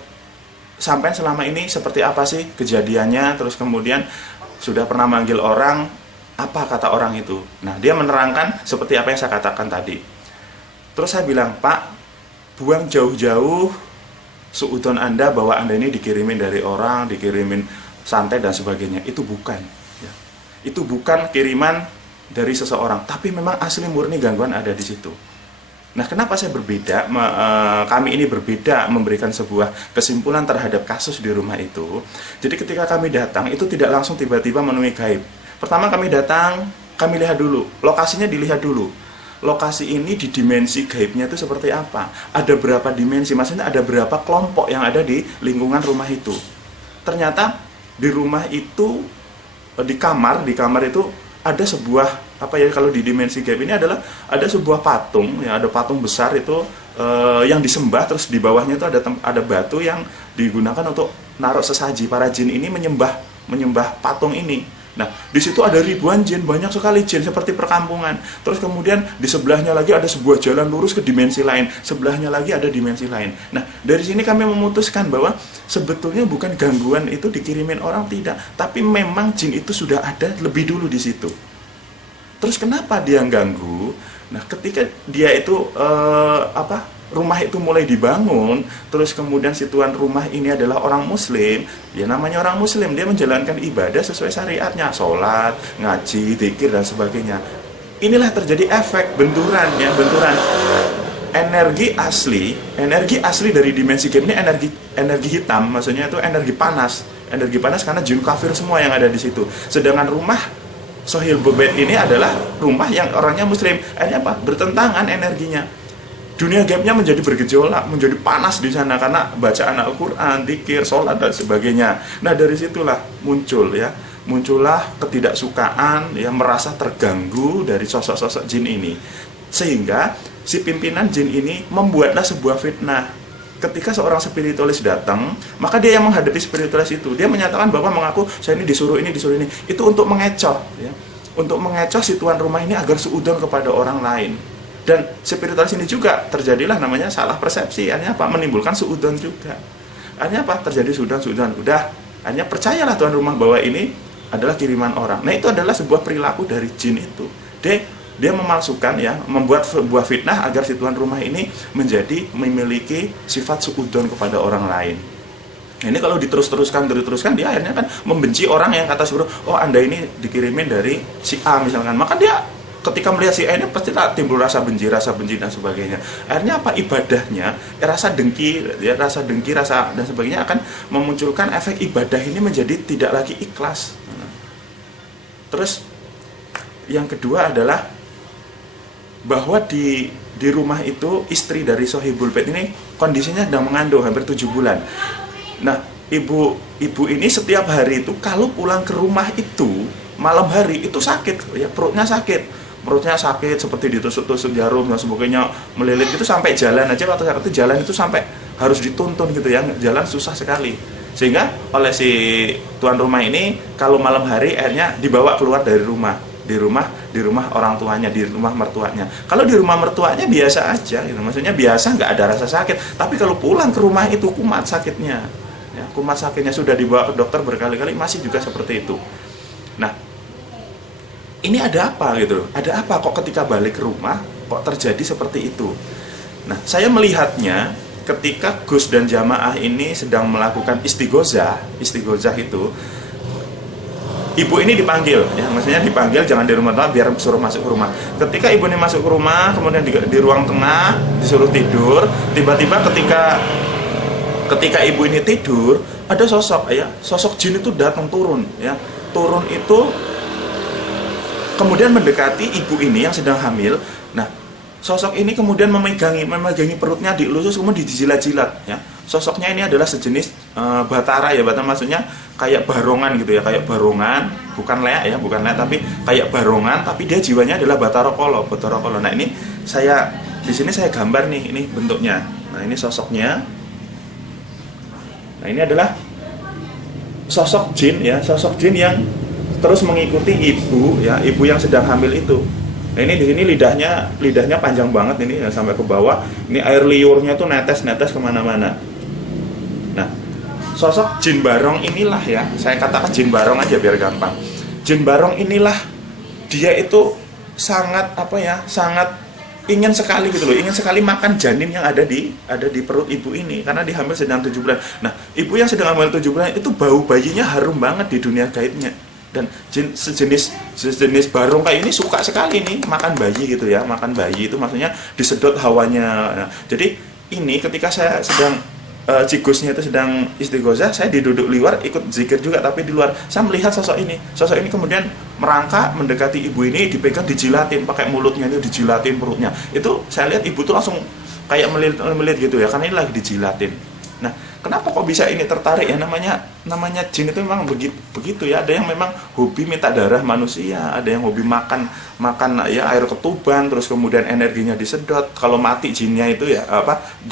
sampai selama ini seperti apa sih kejadiannya? Terus kemudian sudah pernah manggil orang, apa kata orang itu? Nah, dia menerangkan seperti apa yang saya katakan tadi. Terus saya bilang, Pak, buang jauh-jauh suudzon Anda bahwa Anda ini dikirimin dari orang, dikirimin santet dan sebagainya. Itu bukan, ya. Itu bukan kiriman dari seseorang, tapi memang asli murni gangguan ada di situ. Nah, kenapa saya berbeda? Kami ini berbeda memberikan sebuah kesimpulan terhadap kasus di rumah itu. Jadi ketika kami datang, itu tidak langsung tiba-tiba menemui gaib. Pertama kami datang, kami lihat dulu, lokasinya dilihat dulu. Lokasi ini di dimensi gaibnya itu seperti apa? Ada berapa dimensi? Maksudnya ada berapa kelompok yang ada di lingkungan rumah itu? Ternyata di rumah itu, di kamar itu ada sebuah kalau di dimensi gaib ini adalah ada sebuah patung, ya, ada patung besar itu yang disembah, terus di bawahnya itu ada batu yang digunakan untuk naruh sesaji. Para jin ini menyembah patung ini. Nah, di situ ada ribuan jin, banyak sekali jin seperti perkampungan. Terus kemudian di sebelahnya lagi ada sebuah jalan lurus ke dimensi lain, sebelahnya lagi ada dimensi lain. Nah, dari sini kami memutuskan bahwa sebetulnya bukan gangguan itu dikirimin orang, tidak, tapi memang jin itu sudah ada lebih dulu di situ. Terus kenapa dia ganggu? Nah, ketika dia itu rumah itu mulai dibangun, terus kemudian si tuan rumah ini adalah orang muslim, ya namanya orang muslim, dia menjalankan ibadah sesuai syariatnya, sholat, ngaji, zikir dan sebagainya. Inilah terjadi efek benturan, ya, benturan. Energi asli dari dimensi game ini energi hitam, maksudnya itu energi panas karena jin kafir semua yang ada di situ. Sedangkan rumah Sohil Bobet ini adalah rumah yang orangnya muslim. Akhirnya apa? Bertentangan energinya. Dunia gaibnya menjadi bergejolak, menjadi panas di sana karena bacaan Al-Quran, dzikir, sholat dan sebagainya. Nah, dari situlah muncullah ketidaksukaan, ya, merasa terganggu dari sosok-sosok jin ini. Sehingga si pimpinan jin ini membuatlah sebuah fitnah. Ketika seorang spiritualis datang, maka dia yang menghadapi spiritualis itu. Dia menyatakan bahwa mengaku saya ini disuruh ini. Itu untuk mengecoh, ya. Untuk mengecoh si tuan rumah ini agar suudzon kepada orang lain. Dan spiritualis ini juga terjadilah namanya salah persepsi. Akhirnya apa? Menimbulkan suudzon juga. Akhirnya apa? Terjadi suudzon. Udah, akhirnya percayalah tuan rumah bahwa ini adalah kiriman orang. Nah, itu adalah sebuah perilaku dari jin itu. Dia memalsukan, ya, membuat sebuah fitnah agar si tuan rumah ini memiliki sifat suudzon kepada orang lain. Nah, ini kalau diteruskan dia akhirnya kan membenci orang yang kata seluruh, oh Anda ini dikirimin dari si A misalkan. Maka dia ketika melihat si A ini pasti timbul rasa benci dan sebagainya. Akhirnya apa? Ibadahnya, rasa dengki dan sebagainya akan memunculkan efek ibadah ini menjadi tidak lagi ikhlas. Terus yang kedua adalah bahwa di rumah itu istri dari Sohibul Bait ini kondisinya sedang mengandung hampir 7 bulan. Nah, ibu ini setiap hari itu kalau pulang ke rumah itu malam hari itu sakit, ya, perutnya sakit seperti ditusuk-tusuk jarum dan sebagainya, melilit itu sampai jalan aja waktu saat itu jalan itu sampai harus dituntun gitu, ya, jalan susah sekali. Sehingga oleh si tuan rumah ini kalau malam hari akhirnya dibawa keluar dari rumah. Di rumah orang tuanya, di rumah mertuanya. Kalau di rumah mertuanya biasa aja, gitu. Maksudnya biasa, nggak ada rasa sakit. Tapi kalau pulang ke rumah itu kumat sakitnya, ya, kumat sakitnya sudah dibawa ke dokter berkali-kali masih juga seperti itu. Nah, ini ada apa gitu? Ada apa kok ketika balik ke rumah kok terjadi seperti itu? Nah, saya melihatnya ketika Gus dan jamaah ini sedang melakukan istighozah itu. Ibu ini dipanggil, ya, maksudnya dipanggil jangan di rumah biar suruh masuk ke rumah. Ketika ibu ini masuk ke rumah, kemudian di ruang tengah disuruh tidur, tiba-tiba ketika ibu ini tidur, ada sosok jin itu datang turun itu kemudian mendekati ibu ini yang sedang hamil. Nah, sosok ini kemudian memegangi perutnya, dielus kemudian dijilat-jilat, ya. Sosoknya ini adalah sejenis batara, ya, batara maksudnya kayak barongan gitu, ya, kayak barongan, bukan leak tapi kayak barongan, tapi dia jiwanya adalah Batara Kala. Nah, ini di sini saya gambar nih, ini bentuknya. Nah, ini sosoknya. Nah, ini adalah sosok jin, ya, sosok jin yang terus mengikuti ibu, ya, ibu yang sedang hamil itu. Nah, ini di sini lidahnya panjang banget ini, ya, sampai ke bawah. Ini air liurnya tuh netes kemana-mana. Nah, sosok jin barong inilah, ya, saya katakan jin barong aja biar gampang. Jin barong inilah dia itu sangat sangat ingin sekali gitu loh, ingin sekali makan janin yang ada di perut ibu ini karena dia hamil sedang 7 bulan. Nah, ibu yang sedang hamil 7 bulan itu bau bayinya harum banget di dunia gaibnya. Dan jin sejenis barong kayak ini suka sekali nih makan bayi gitu ya. Makan bayi itu maksudnya disedot hawanya. Nah, jadi ini ketika saya sedang Cigusnya itu sedang istighosah, saya diduduk luar ikut zikir juga, tapi di luar saya melihat sosok ini kemudian merangkak mendekati ibu ini, dipegang, dijilatin pakai mulutnya, itu dijilatin perutnya. Itu saya lihat ibu tuh langsung kayak melilit gitu ya, karena ini lagi dijilatin. Nah, kenapa kok bisa ini tertarik ya, namanya jin itu memang begitu ya. Ada yang memang hobi minta darah manusia, ada yang hobi makan ya air ketuban, terus kemudian energinya disedot. Kalau mati jinnya itu ya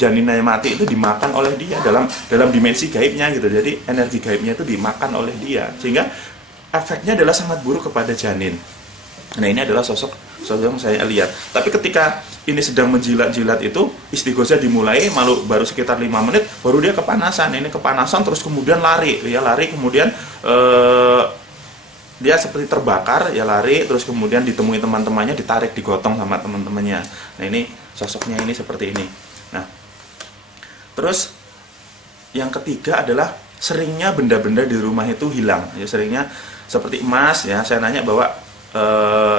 janinnya mati itu dimakan oleh dia dalam dimensi gaibnya gitu. Jadi energi gaibnya itu dimakan oleh dia, sehingga efeknya adalah sangat buruk kepada janin. Nah, ini adalah sosok yang saya lihat. Tapi ketika ini sedang menjilat-jilat itu, istighosah dimulai, baru sekitar 5 menit, baru dia kepanasan. Ini kepanasan terus kemudian lari kemudian dia seperti terbakar, ya lari, terus kemudian ditemui teman-temannya, ditarik, digotong sama teman-temannya. Nah, ini sosoknya ini seperti ini. Nah, terus yang ketiga adalah seringnya benda-benda di rumah itu hilang. Ya, seringnya seperti emas ya. Saya nanya bahwa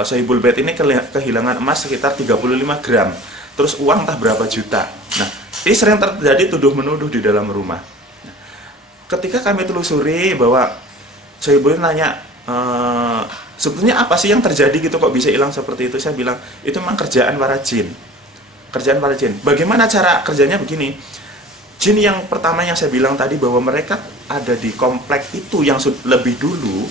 Sohibul Bait ini kehilangan emas sekitar 35 gram. Terus uang entah berapa juta. Nah, ini sering terjadi tuduh-menuduh di dalam rumah. Nah, ketika kami telusuri bahwa Sohibul nanya, sebetulnya apa sih yang terjadi gitu kok bisa hilang seperti itu? Saya bilang, itu memang kerjaan para jin. Bagaimana cara kerjanya? Begini. Jin yang pertama yang saya bilang tadi bahwa mereka ada di komplek itu yang lebih dulu,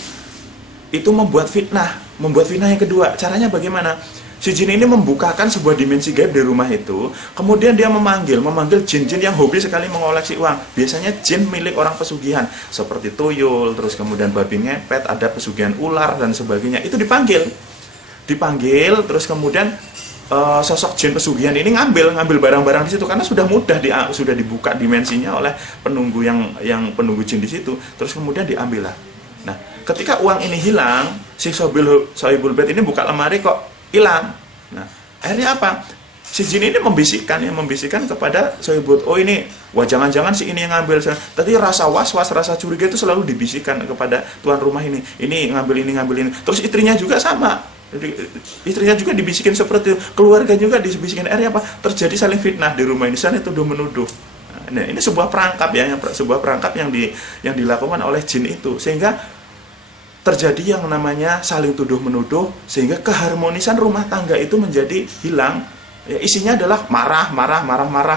itu membuat fitnah yang kedua. Caranya bagaimana? Si jin ini membukakan sebuah dimensi gaib di rumah itu, kemudian dia memanggil jin-jin yang hobi sekali mengoleksi uang. Biasanya jin milik orang pesugihan, seperti tuyul, terus kemudian babi ngepet, ada pesugihan ular dan sebagainya. Itu dipanggil, terus kemudian sosok jin pesugihan ini ngambil barang-barang di situ, karena sudah mudah sudah dibuka dimensinya oleh penunggu yang penunggu jin di situ. Terus kemudian diambil lah. Nah, ketika uang ini hilang, si Sohibul Bait ini buka lemari kok hilang. Nah, akhirnya apa? Si jin ini membisikkan kepada Sohibul, oh ini, jangan-jangan si ini yang ngambil. Tadi rasa was-was, rasa curiga itu selalu dibisikkan kepada tuan rumah ini ngambil ini. Terus istrinya juga sama. Jadi, istrinya juga dibisikin seperti itu, keluarga juga dibisikin. Akhirnya apa? Terjadi saling fitnah di rumah ini, saling tuduh-menuduh. Nah, ini sebuah perangkap ya, yang dilakukan oleh jin itu, sehingga terjadi yang namanya saling tuduh-menuduh, sehingga keharmonisan rumah tangga itu menjadi hilang. Ya, isinya adalah marah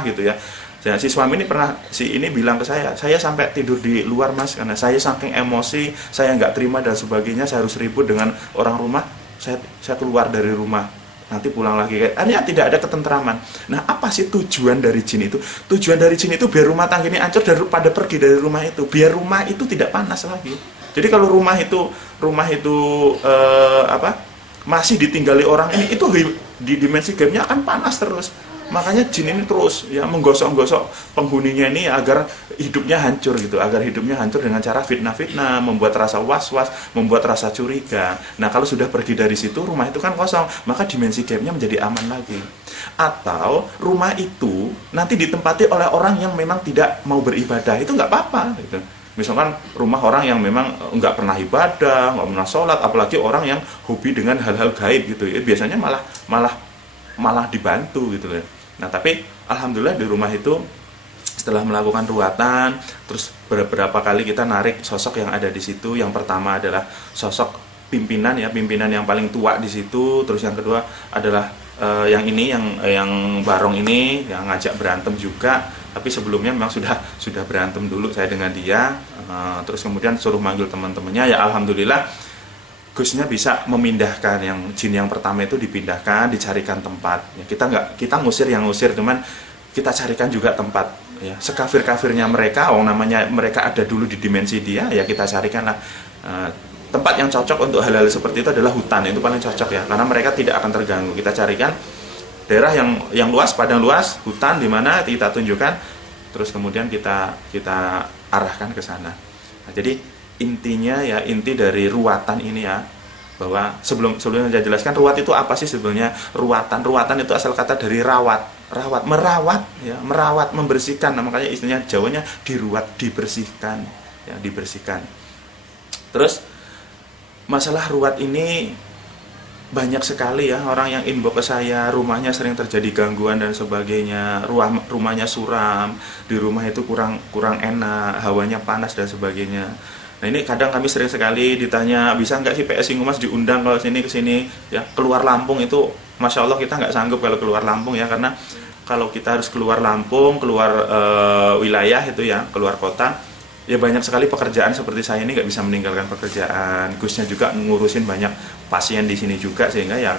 gitu ya. Ya, si suami ini bilang ke saya sampai tidur di luar mas, karena saya saking emosi, saya nggak terima dan sebagainya, saya harus ribut dengan orang rumah, saya keluar dari rumah, nanti pulang lagi. Akhirnya tidak ada ketentraman. Nah, apa sih tujuan dari jin itu? Tujuan dari jin itu biar rumah tangga ini hancur daripada pergi dari rumah itu, biar rumah itu tidak panas lagi. Jadi kalau rumah itu masih ditinggali orang ini, itu di dimensi gaibnya akan panas terus. Makanya jin ini terus ya menggosok-gosok penghuninya ini agar hidupnya hancur gitu, dengan cara fitnah-fitnah, membuat rasa was-was, membuat rasa curiga. Nah, kalau sudah pergi dari situ, rumah itu kan kosong, maka dimensi gaibnya menjadi aman lagi. Atau rumah itu nanti ditempati oleh orang yang memang tidak mau beribadah, itu nggak apa-apa gitu. Misalkan rumah orang yang memang nggak pernah ibadah, nggak pernah sholat, apalagi orang yang hobi dengan hal-hal gaib gitu ya, biasanya malah dibantu gitu ya. Nah, tapi alhamdulillah di rumah itu setelah melakukan ruatan, terus beberapa kali kita narik sosok yang ada di situ. Yang pertama adalah sosok pimpinan yang paling tua di situ. Terus yang kedua adalah yang barong ini yang ngajak berantem juga. Tapi sebelumnya memang sudah berantem dulu saya dengan dia. Terus kemudian suruh manggil teman-temannya. Ya alhamdulillah Gusnya bisa memindahkan yang jin yang pertama itu, dipindahkan, dicarikan tempat. Ya, kita ngusir, cuman kita carikan juga tempat. Ya, sekafir-kafirnya mereka, namanya mereka ada dulu di dimensi dia, ya kita carikanlah tempat yang cocok untuk hal-hal seperti itu adalah hutan. Itu paling cocok ya, karena mereka tidak akan terganggu. Kita carikan daerah yang luas, padang luas, hutan di mana kita tunjukkan, terus kemudian kita arahkan ke sana. Nah, jadi intinya ya, inti dari ruatan ini ya, bahwa sebelumnya saya jelaskan ruat itu apa sih sebenarnya. Ruatan itu asal kata dari merawat, membersihkan. Nah, makanya istilahnya Jawanya diruat, dibersihkan ya, dibersihkan. Terus masalah ruwat ini banyak sekali ya orang yang inbox ke saya, rumahnya sering terjadi gangguan dan sebagainya, rumahnya suram, di rumah itu kurang enak, hawanya panas dan sebagainya. Nah ini kadang kami sering sekali ditanya, bisa nggak sih PSI Ngumas diundang kalau sini ke sini ya, keluar Lampung itu Masya Allah kita nggak sanggup kalau keluar Lampung ya, karena kalau kita harus keluar Lampung, keluar wilayah itu ya, keluar kota, ya banyak sekali pekerjaan seperti saya ini nggak bisa meninggalkan pekerjaan. Gusnya juga ngurusin banyak pasien di sini juga, sehingga ya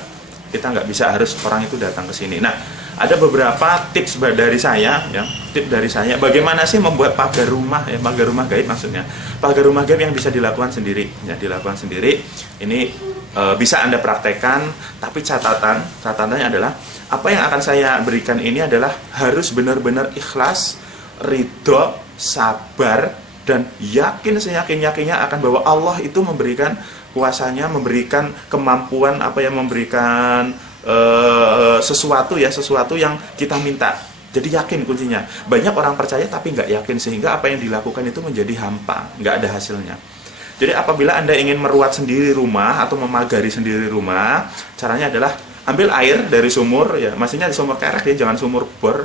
kita nggak bisa harus orang itu datang ke sini. Nah, ada beberapa tips dari saya ya, tips dari saya bagaimana sih membuat pagar rumah ya, pagar rumah gaib maksudnya. Pagar rumah gaib yang bisa dilakukan sendiri ya, dilakukan sendiri. Ini bisa Anda praktekkan, tapi catatannya adalah apa yang akan saya berikan ini adalah harus benar-benar ikhlas, ridho, sabar, dan yakin seyakin-yakinnya akan bahwa Allah itu memberikan kuasanya, memberikan kemampuan, memberikan sesuatu yang kita minta. Jadi yakin kuncinya. Banyak orang percaya tapi nggak yakin, sehingga apa yang dilakukan itu menjadi hampa, nggak ada hasilnya. Jadi apabila Anda ingin meruat sendiri rumah atau memagari sendiri rumah, caranya adalah ambil air dari sumur ya, maksudnya di sumur kerek ya, jangan sumur bor.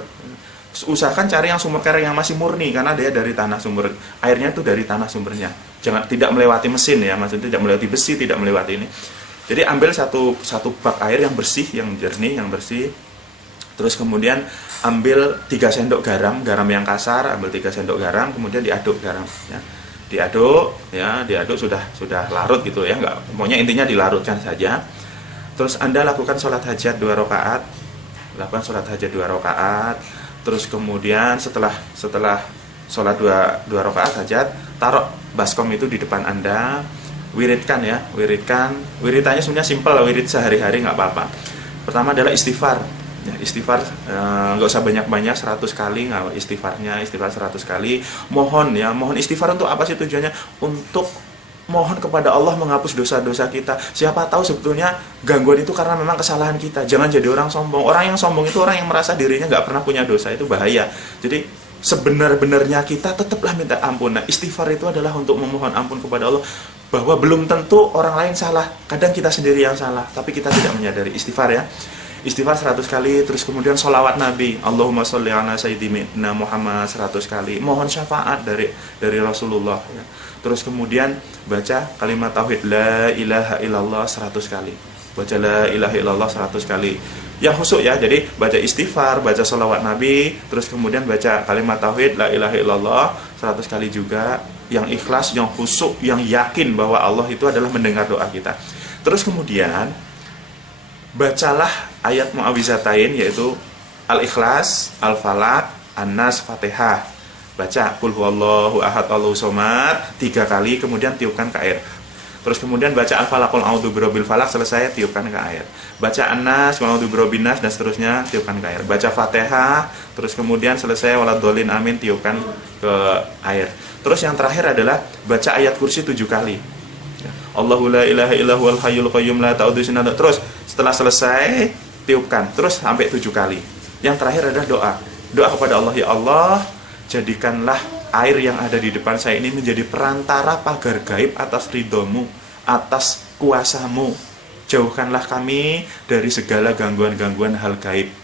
Usahakan cari yang sumur kerek yang masih murni, karena dia dari tanah sumber, airnya itu dari tanah sumbernya. Jangan, tidak melewati mesin ya, maksudnya tidak melewati besi, tidak melewati ini. Jadi ambil satu bak air yang bersih, yang jernih, yang bersih. Terus kemudian ambil 3 sendok garam yang kasar, ambil 3 sendok garam, kemudian diaduk garam ya. Diaduk sudah larut gitu ya, enggak, pokoknya intinya dilarutkan saja. Terus Anda lakukan sholat hajat 2 rakaat. Lakukan sholat hajat 2 rakaat. Terus kemudian setelah sholat 2 rakaat hajat, taruh baskom itu di depan Anda, wiridkan ya, wiritannya sebenarnya simpel, wirid sehari-hari nggak apa-apa. Pertama adalah istighfar ya, istighfar nggak usah banyak-banyak, 100 kali nggak, istighfar 100 kali. Mohon istighfar untuk apa sih tujuannya? Untuk mohon kepada Allah menghapus dosa-dosa kita. Siapa tahu sebetulnya gangguan itu karena memang kesalahan kita. Jangan jadi orang sombong. Orang yang sombong itu orang yang merasa dirinya nggak pernah punya dosa, itu bahaya. Jadi sebenar-benarnya kita tetaplah minta ampun. Nah, istighfar itu adalah untuk memohon ampun kepada Allah, bahwa belum tentu orang lain salah. Kadang kita sendiri yang salah, tapi kita tidak menyadari. Istighfar ya. Istighfar 100 kali, terus kemudian sholawat Nabi, Allahumma sholli ala sayyidina Muhammad 100 kali. Mohon syafaat dari Rasulullah ya. Terus kemudian baca kalimat tauhid la ilaha illallah 100 kali. Baca la ilaha illallah 100 kali. Yang khusyuk ya, jadi baca istighfar, baca sholawat Nabi, terus kemudian baca kalimat tauhid la ilaha illallah 100 kali juga. Yang ikhlas, yang khusyuk, yang yakin bahwa Allah itu adalah mendengar doa kita. Terus kemudian bacalah ayat mu'awizatain, yaitu Al-Ikhlas, Al-Falaq, An-Nas, Fatihah. Baca Qul huwallahu ahad Allahu somad 3 kali, kemudian tiupkan ke air. Terus kemudian baca Al-Falaq, Qul a'udzu birabbil falaq, selesai tiupkan ke air. Baca An-Nas, Qul a'udzu birabbin nas, dan seterusnya tiupkan ke air. Baca Fatihah, terus kemudian selesai waladhdallin amin, tiupkan ke air. Terus yang terakhir adalah baca ayat kursi 7 kali. Allahu la ilaha illa huwal hayyul qayyum la ta'khudhuhu sinatun. Terus setelah selesai tiupkan terus sampai 7 kali. Yang terakhir adalah doa. Doa kepada Allah, ya Allah, jadikanlah air yang ada di depan saya ini menjadi perantara pagar gaib atas ridhomu, atas kuasamu. Jauhkanlah kami dari segala gangguan-gangguan hal gaib.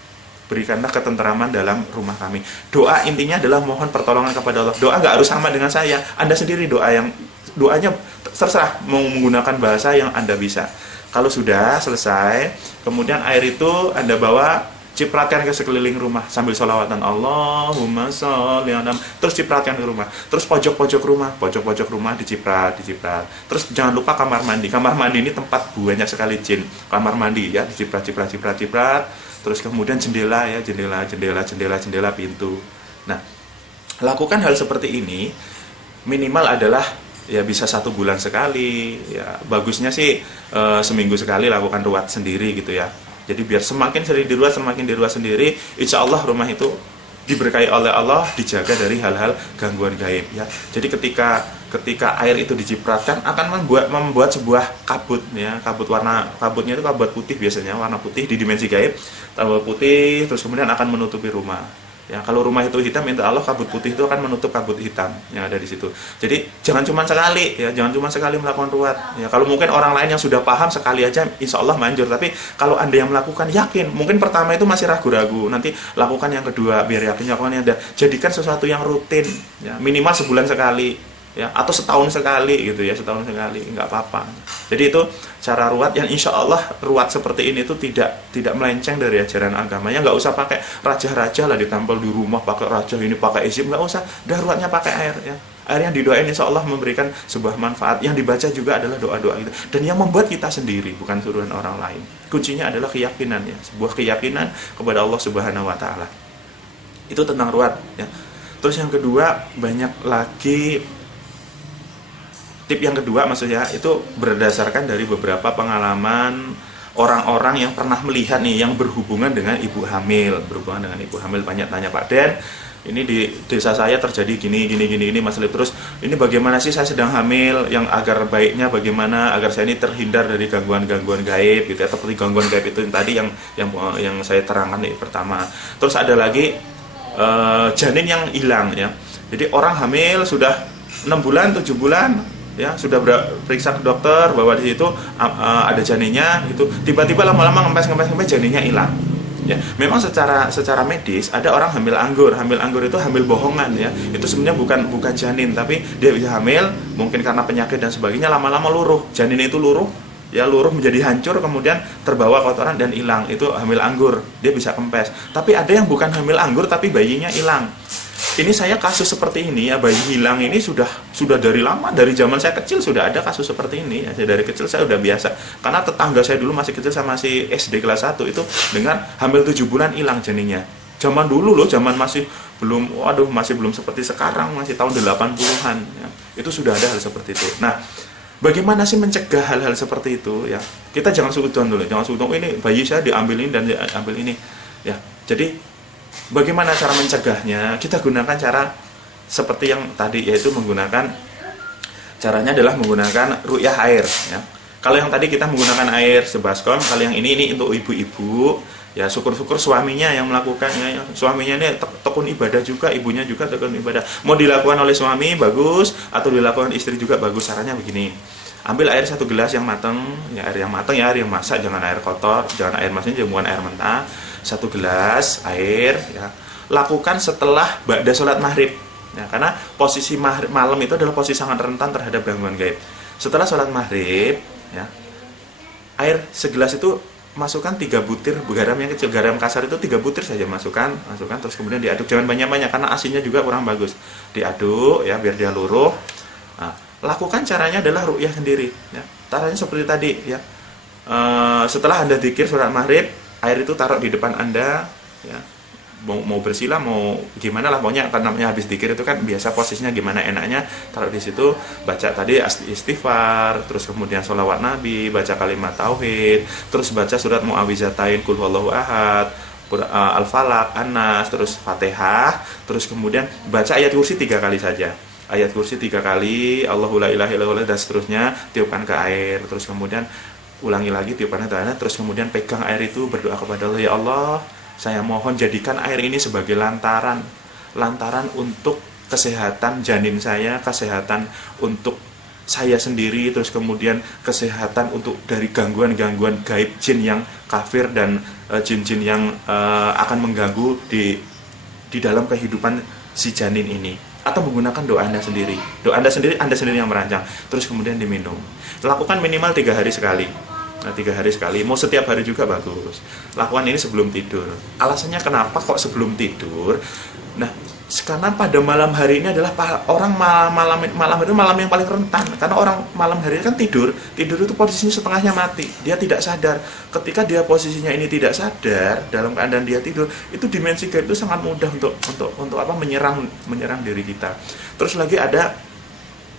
Berikanlah ketentraman dalam rumah kami. Doa intinya adalah mohon pertolongan kepada Allah. Doa nggak harus sama dengan saya. Anda sendiri doanya terserah mau menggunakan bahasa yang Anda bisa. Kalau sudah selesai, kemudian air itu Anda bawa, cipratkan ke sekeliling rumah sambil sholawatan Allahumma sholli ala, terus cipratkan ke rumah. Terus pojok-pojok rumah diciprat. Terus jangan lupa kamar mandi. Kamar mandi ini tempat banyak sekali jin. Kamar mandi ya, diciprat. Terus kemudian jendela, pintu. Nah, lakukan hal seperti ini minimal adalah ya bisa 1 bulan sekali. Ya bagusnya sih seminggu sekali lakukan ruat sendiri gitu ya. Jadi biar semakin sering diruat sendiri, insya Allah rumah itu diberkahi oleh Allah, dijaga dari hal-hal gangguan gaib ya. Jadi ketika air itu dicipratkan akan membuat sebuah kabut ya, kabutnya itu kabut putih biasanya, warna putih di dimensi gaib, kabut putih, terus kemudian akan menutupi rumah. Ya, kalau rumah itu hitam, insya Allah kabut putih itu akan menutup kabut hitam yang ada di situ. Jadi jangan cuma sekali, ya, jangan cuma sekali melakukan ruat. Ya, kalau mungkin orang lain yang sudah paham sekali aja, insya Allah manjur. Tapi kalau Anda yang melakukan, yakin, mungkin pertama itu masih ragu-ragu, nanti lakukan yang kedua, biar yakin, lakukan yang ada. Jadikan sesuatu yang rutin, ya, minimal sebulan sekali. Ya, atau setahun sekali gitu ya, setahun sekali nggak apa-apa. Jadi itu cara ruat yang insya Allah ruat seperti ini itu tidak melenceng dari ajaran agamanya. Nggak usah pakai raja-raja lah ditempel di rumah, pakai raja ini pakai izin, nggak usah. Dah ruatnya pakai air ya. Air yang didoain insya Allah memberikan sebuah manfaat. Yang dibaca juga adalah doa-doa gitu. Dan yang membuat kita sendiri, bukan suruhan orang lain. Kuncinya adalah keyakinan ya, sebuah keyakinan kepada Allah Subhanahu Wa Taala. Itu tentang ruat ya. Terus yang kedua, banyak lagi. Tip yang kedua maksudnya itu berdasarkan dari beberapa pengalaman orang-orang yang pernah melihat nih, yang berhubungan dengan ibu hamil. Berhubungan dengan ibu hamil, banyak tanya, Pak Den, ini di desa saya terjadi gini masalah. Terus ini bagaimana sih saya sedang hamil, yang agar baiknya bagaimana agar saya ini terhindar dari gangguan-gangguan gaib gitu ya, seperti gangguan gaib itu tadi yang saya terangkan nih pertama. Terus ada lagi janin yang hilang ya. Jadi orang hamil sudah 6 bulan, 7 bulan ya, sudah periksa ke dokter bahwa di situ ada janinnya gitu, tiba-tiba lama-lama ngempes janinnya hilang ya. Memang secara medis ada orang hamil anggur itu hamil bohongan ya, itu sebenarnya bukan janin, tapi dia bisa hamil mungkin karena penyakit dan sebagainya, lama-lama luruh, janin itu luruh menjadi hancur, kemudian terbawa kotoran dan hilang, itu hamil anggur, dia bisa kempes. Tapi ada yang bukan hamil anggur tapi bayinya hilang. Ini saya kasus seperti ini ya, bayi hilang ini sudah dari lama, dari zaman saya kecil sudah ada kasus seperti ini ya. Dari kecil saya udah biasa, karena tetangga saya dulu masih kecil, sama masih SD kelas 1 itu dengar hamil 7 bulan hilang janinnya. Zaman dulu loh, zaman masih belum seperti sekarang, masih tahun 80-an ya. Itu sudah ada hal seperti itu. Nah, bagaimana sih mencegah hal-hal seperti itu ya? Kita jangan suudon dulu, ini bayi saya diambil ini dan diambil ini ya. Jadi bagaimana cara mencegahnya? Kita gunakan cara seperti yang tadi, yaitu caranya adalah menggunakan ru'yah air ya. Kalau yang tadi kita menggunakan air sebaskom, kalau yang ini untuk ibu-ibu ya, syukur-syukur suaminya yang melakukannya ya. Suaminya ini tekun ibadah juga, ibunya juga tekun ibadah. Mau dilakukan oleh suami bagus, atau dilakukan istri juga bagus. Caranya begini, ambil air 1 gelas yang matang ya, air yang matang ya, air yang masak, jangan air kotor, jangan air maksudnya bukan air mentah. 1 gelas air ya, lakukan setelah ba'da sholat maghrib ya, karena posisi malam itu adalah posisi sangat rentan terhadap gangguan gaib. Setelah sholat maghrib ya, air segelas itu masukkan 3 butir garam yang kecil, garam kasar itu 3 butir saja masukkan, terus kemudian diaduk, jangan banyak-banyak karena asinnya juga kurang bagus. Diaduk ya biar dia luruh. Nah, lakukan caranya adalah ru'yah sendiri ya. Caranya seperti tadi ya. Setelah Anda dzikir sholat maghrib, air itu taruh di depan Anda ya. Mau bersila mau gimana lah, pokoknya kan namanya habis dzikir itu kan biasa posisinya gimana enaknya, taruh di situ, baca tadi istighfar, terus kemudian sholawat Nabi, baca kalimat tauhid, terus baca surat Mu'awwizatain, Qul huwallahu ahad, Al-Falaq, An-Nas, terus Fatihah, terus kemudian baca ayat kursi 3 kali saja. Ayat kursi 3 kali, Allahu la ilaha illallah, dan seterusnya, tiupkan ke air, terus kemudian ulangi lagi tiupan tanah, terus kemudian pegang air itu, berdoa kepada Allah, ya Allah, saya mohon jadikan air ini sebagai lantaran untuk kesehatan janin saya, kesehatan untuk saya sendiri, terus kemudian kesehatan untuk dari gangguan-gangguan gaib jin yang kafir dan jin-jin yang akan mengganggu di dalam kehidupan si janin ini. Atau menggunakan doa Anda sendiri. Doa Anda sendiri yang merancang. Terus kemudian diminum. Lakukan minimal 3 hari sekali. Nah, 3 hari sekali, mau setiap hari juga bagus. Lakukan ini sebelum tidur. Alasannya kenapa kok sebelum tidur? Nah, karena pada malam hari ini adalah orang malam itu malam yang paling rentan. Karena orang malam hari kan tidur itu posisinya setengahnya mati, dia tidak sadar. Ketika dia posisinya ini tidak sadar, dalam keadaan dia tidur, itu dimensi gaib itu sangat mudah untuk menyerang diri kita. Terus lagi ada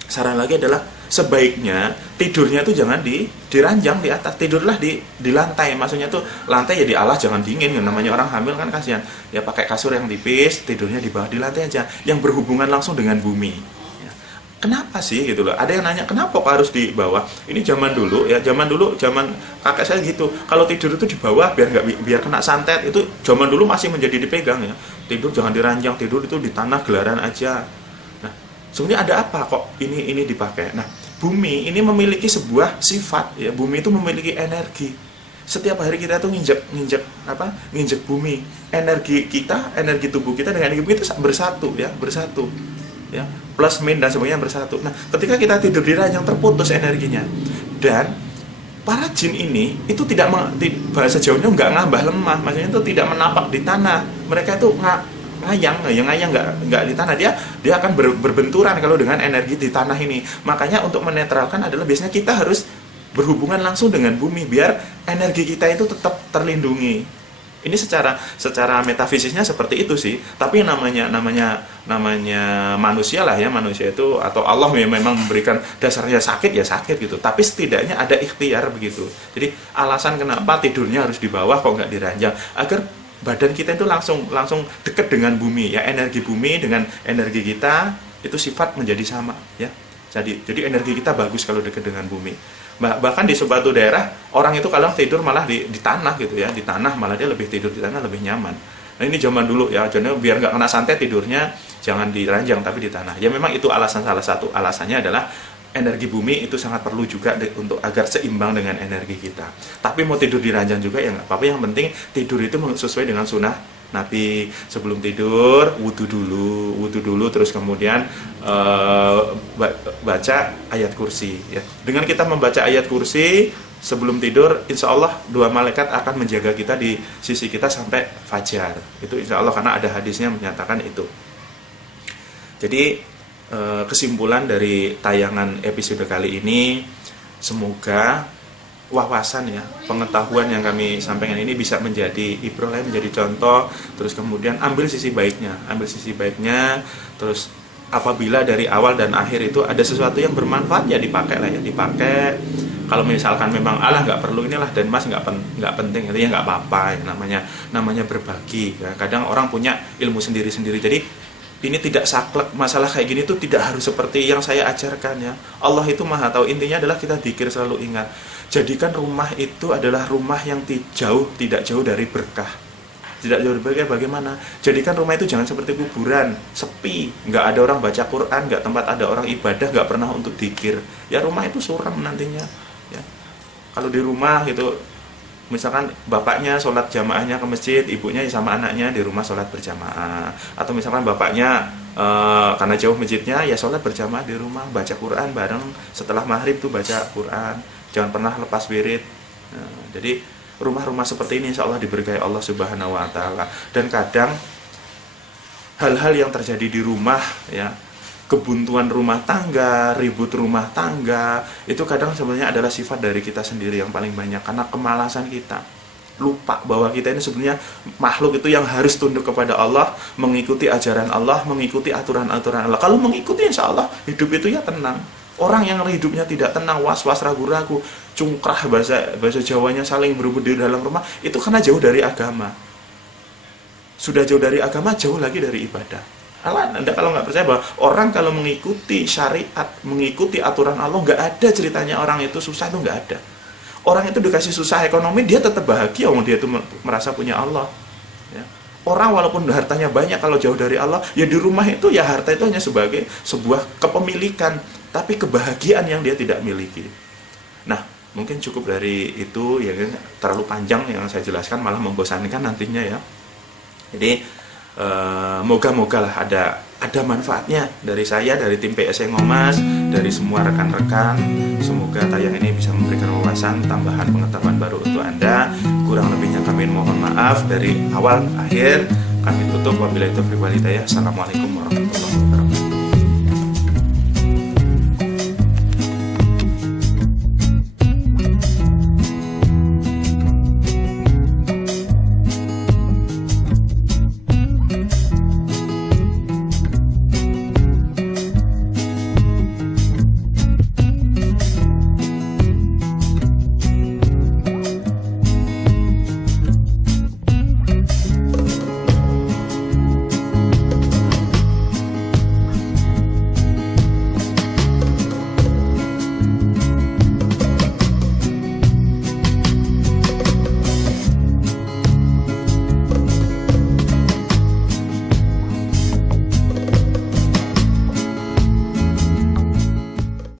saran lagi adalah sebaiknya tidurnya itu jangan diranjang di atas, tidurlah di lantai. Maksudnya tuh lantai ya di alas, jangan dingin, namanya orang hamil kan kasihan. Ya pakai kasur yang tipis, tidurnya di bawah, di lantai aja yang berhubungan langsung dengan bumi. Ya. kenapa sih gitu loh. Ada yang nanya kenapa kok harus di bawah. Ini zaman dulu ya, zaman kakek saya gitu. Kalau tidur itu di bawah biar kena santet. Itu zaman dulu masih menjadi dipegang ya. Tidur jangan diranjang, tidur itu di tanah gelaran aja. Nah, sebenarnya ada apa kok ini dipakai? Nah, bumi ini memiliki sebuah sifat ya. Bumi itu memiliki energi. Setiap hari kita tuh nginjek bumi. Energi kita, energi tubuh kita dengan energi bumi itu bersatu ya, plus min dan sebagainya bersatu. Nah, ketika kita tidur di ranjang terputus energinya, dan para jin ini itu tidak bahasa Jawanya nggak ngambah lemah, maksudnya itu tidak menapak di tanah. Mereka itu ngayang nggak di tanah, dia akan berbenturan kalau dengan energi di tanah ini. Makanya untuk menetralkan adalah biasanya kita harus berhubungan langsung dengan bumi biar energi kita itu tetap terlindungi. Ini secara metafisisnya seperti itu sih. Tapi namanya manusia lah ya, manusia itu atau Allah memang memberikan dasarnya sakit ya sakit gitu. Tapi setidaknya ada ikhtiar begitu. Jadi alasan kenapa tidurnya harus di bawah kok nggak diranjang, agar badan kita itu langsung dekat dengan bumi ya. Energi bumi dengan energi kita itu sifat menjadi sama ya. Jadi energi kita bagus kalau dekat dengan bumi. Bahkan di suatu daerah orang itu kadang tidur malah di tanah gitu ya, di tanah malah dia lebih tidur di tanah lebih nyaman. Nah ini zaman dulu ya, jadi biar nggak kena santet tidurnya jangan di ranjang tapi di tanah. Ya memang itu salah satu alasannya adalah energi bumi itu sangat perlu juga untuk agar seimbang dengan energi kita. Tapi mau tidur di ranjang juga ya nggak apa-apa, yang penting tidur itu sesuai dengan sunnah Nabi. Sebelum tidur wudhu dulu terus kemudian baca ayat kursi ya. Dengan kita membaca ayat kursi sebelum tidur, insya Allah 2 malaikat akan menjaga kita di sisi kita sampai fajar. Itu insya Allah, karena ada hadisnya menyatakan itu. Jadi kesimpulan dari tayangan episode kali ini, semoga wawasan ya, pengetahuan yang kami sampaikan ini bisa menjadi ibrah, menjadi contoh. Terus kemudian ambil sisi baiknya, terus apabila dari awal dan akhir itu ada sesuatu yang bermanfaat ya dipakai lah ya, dipakai. Kalau misalkan memang nggak perlu inilah dan mas nggak penting itu ya nggak apa-apa ya, namanya berbagi ya. Kadang orang punya ilmu sendiri-sendiri, jadi ini tidak saklek. Masalah kayak gini tuh tidak harus seperti yang saya ajarkan ya. Allah itu maha tahu. Intinya adalah kita dzikir, selalu ingat. Jadikan rumah itu adalah rumah yang tidak jauh dari berkah. Tidak jauh dari berkah bagaimana? Jadikan rumah itu jangan seperti kuburan, sepi, nggak ada orang baca Quran, nggak tempat ada orang ibadah, nggak pernah untuk dzikir. Ya rumah itu suram nantinya. Ya. Kalau di rumah gitu, misalkan bapaknya sholat jamaahnya ke masjid, ibunya sama anaknya di rumah sholat berjamaah. Atau misalkan bapaknya karena jauh masjidnya ya sholat berjamaah di rumah, baca Quran bareng, setelah maghrib tuh baca Quran, jangan pernah lepas wirid. Nah, jadi rumah-rumah seperti ini insya Allah diberkahi Allah Subhanahu wa Ta'ala. Dan kadang hal-hal yang terjadi di rumah ya, kebuntuan rumah tangga, ribut rumah tangga, itu kadang sebenarnya adalah sifat dari kita sendiri yang paling banyak, karena kemalasan kita. Lupa bahwa kita ini sebenarnya makhluk itu yang harus tunduk kepada Allah, mengikuti ajaran Allah, mengikuti aturan-aturan Allah. Kalau mengikuti insya Allah hidup itu ya tenang. Orang yang hidupnya tidak tenang, was-was, ragu-ragu, cungkrah, bahasa Jawanya saling berebut di dalam rumah, itu karena jauh dari agama. Sudah jauh dari agama, jauh lagi dari ibadah. Anda kalau nggak percaya bahwa orang kalau mengikuti syariat, mengikuti aturan Allah, nggak ada ceritanya orang itu susah, itu nggak ada. Orang itu dikasih susah ekonomi, dia tetap bahagia, dia itu merasa punya Allah. Ya. Orang walaupun hartanya banyak, kalau jauh dari Allah, ya di rumah itu ya harta itu hanya sebagai sebuah kepemilikan, tapi kebahagiaan yang dia tidak miliki. Nah, mungkin cukup dari itu ya, terlalu panjang yang saya jelaskan, malah membosankan nantinya ya. Jadi moga-moga lah ada manfaatnya dari saya, dari tim PSC Ngomas, dari semua rekan-rekan. Semoga tayang ini bisa memberikan wawasan, tambahan pengetahuan baru untuk Anda. Kurang lebihnya kami mohon maaf. Dari awal akhir kami tutup. Wabillahi taufiq wal hidayah. Assalamualaikum warahmatullahi wabarakatuh.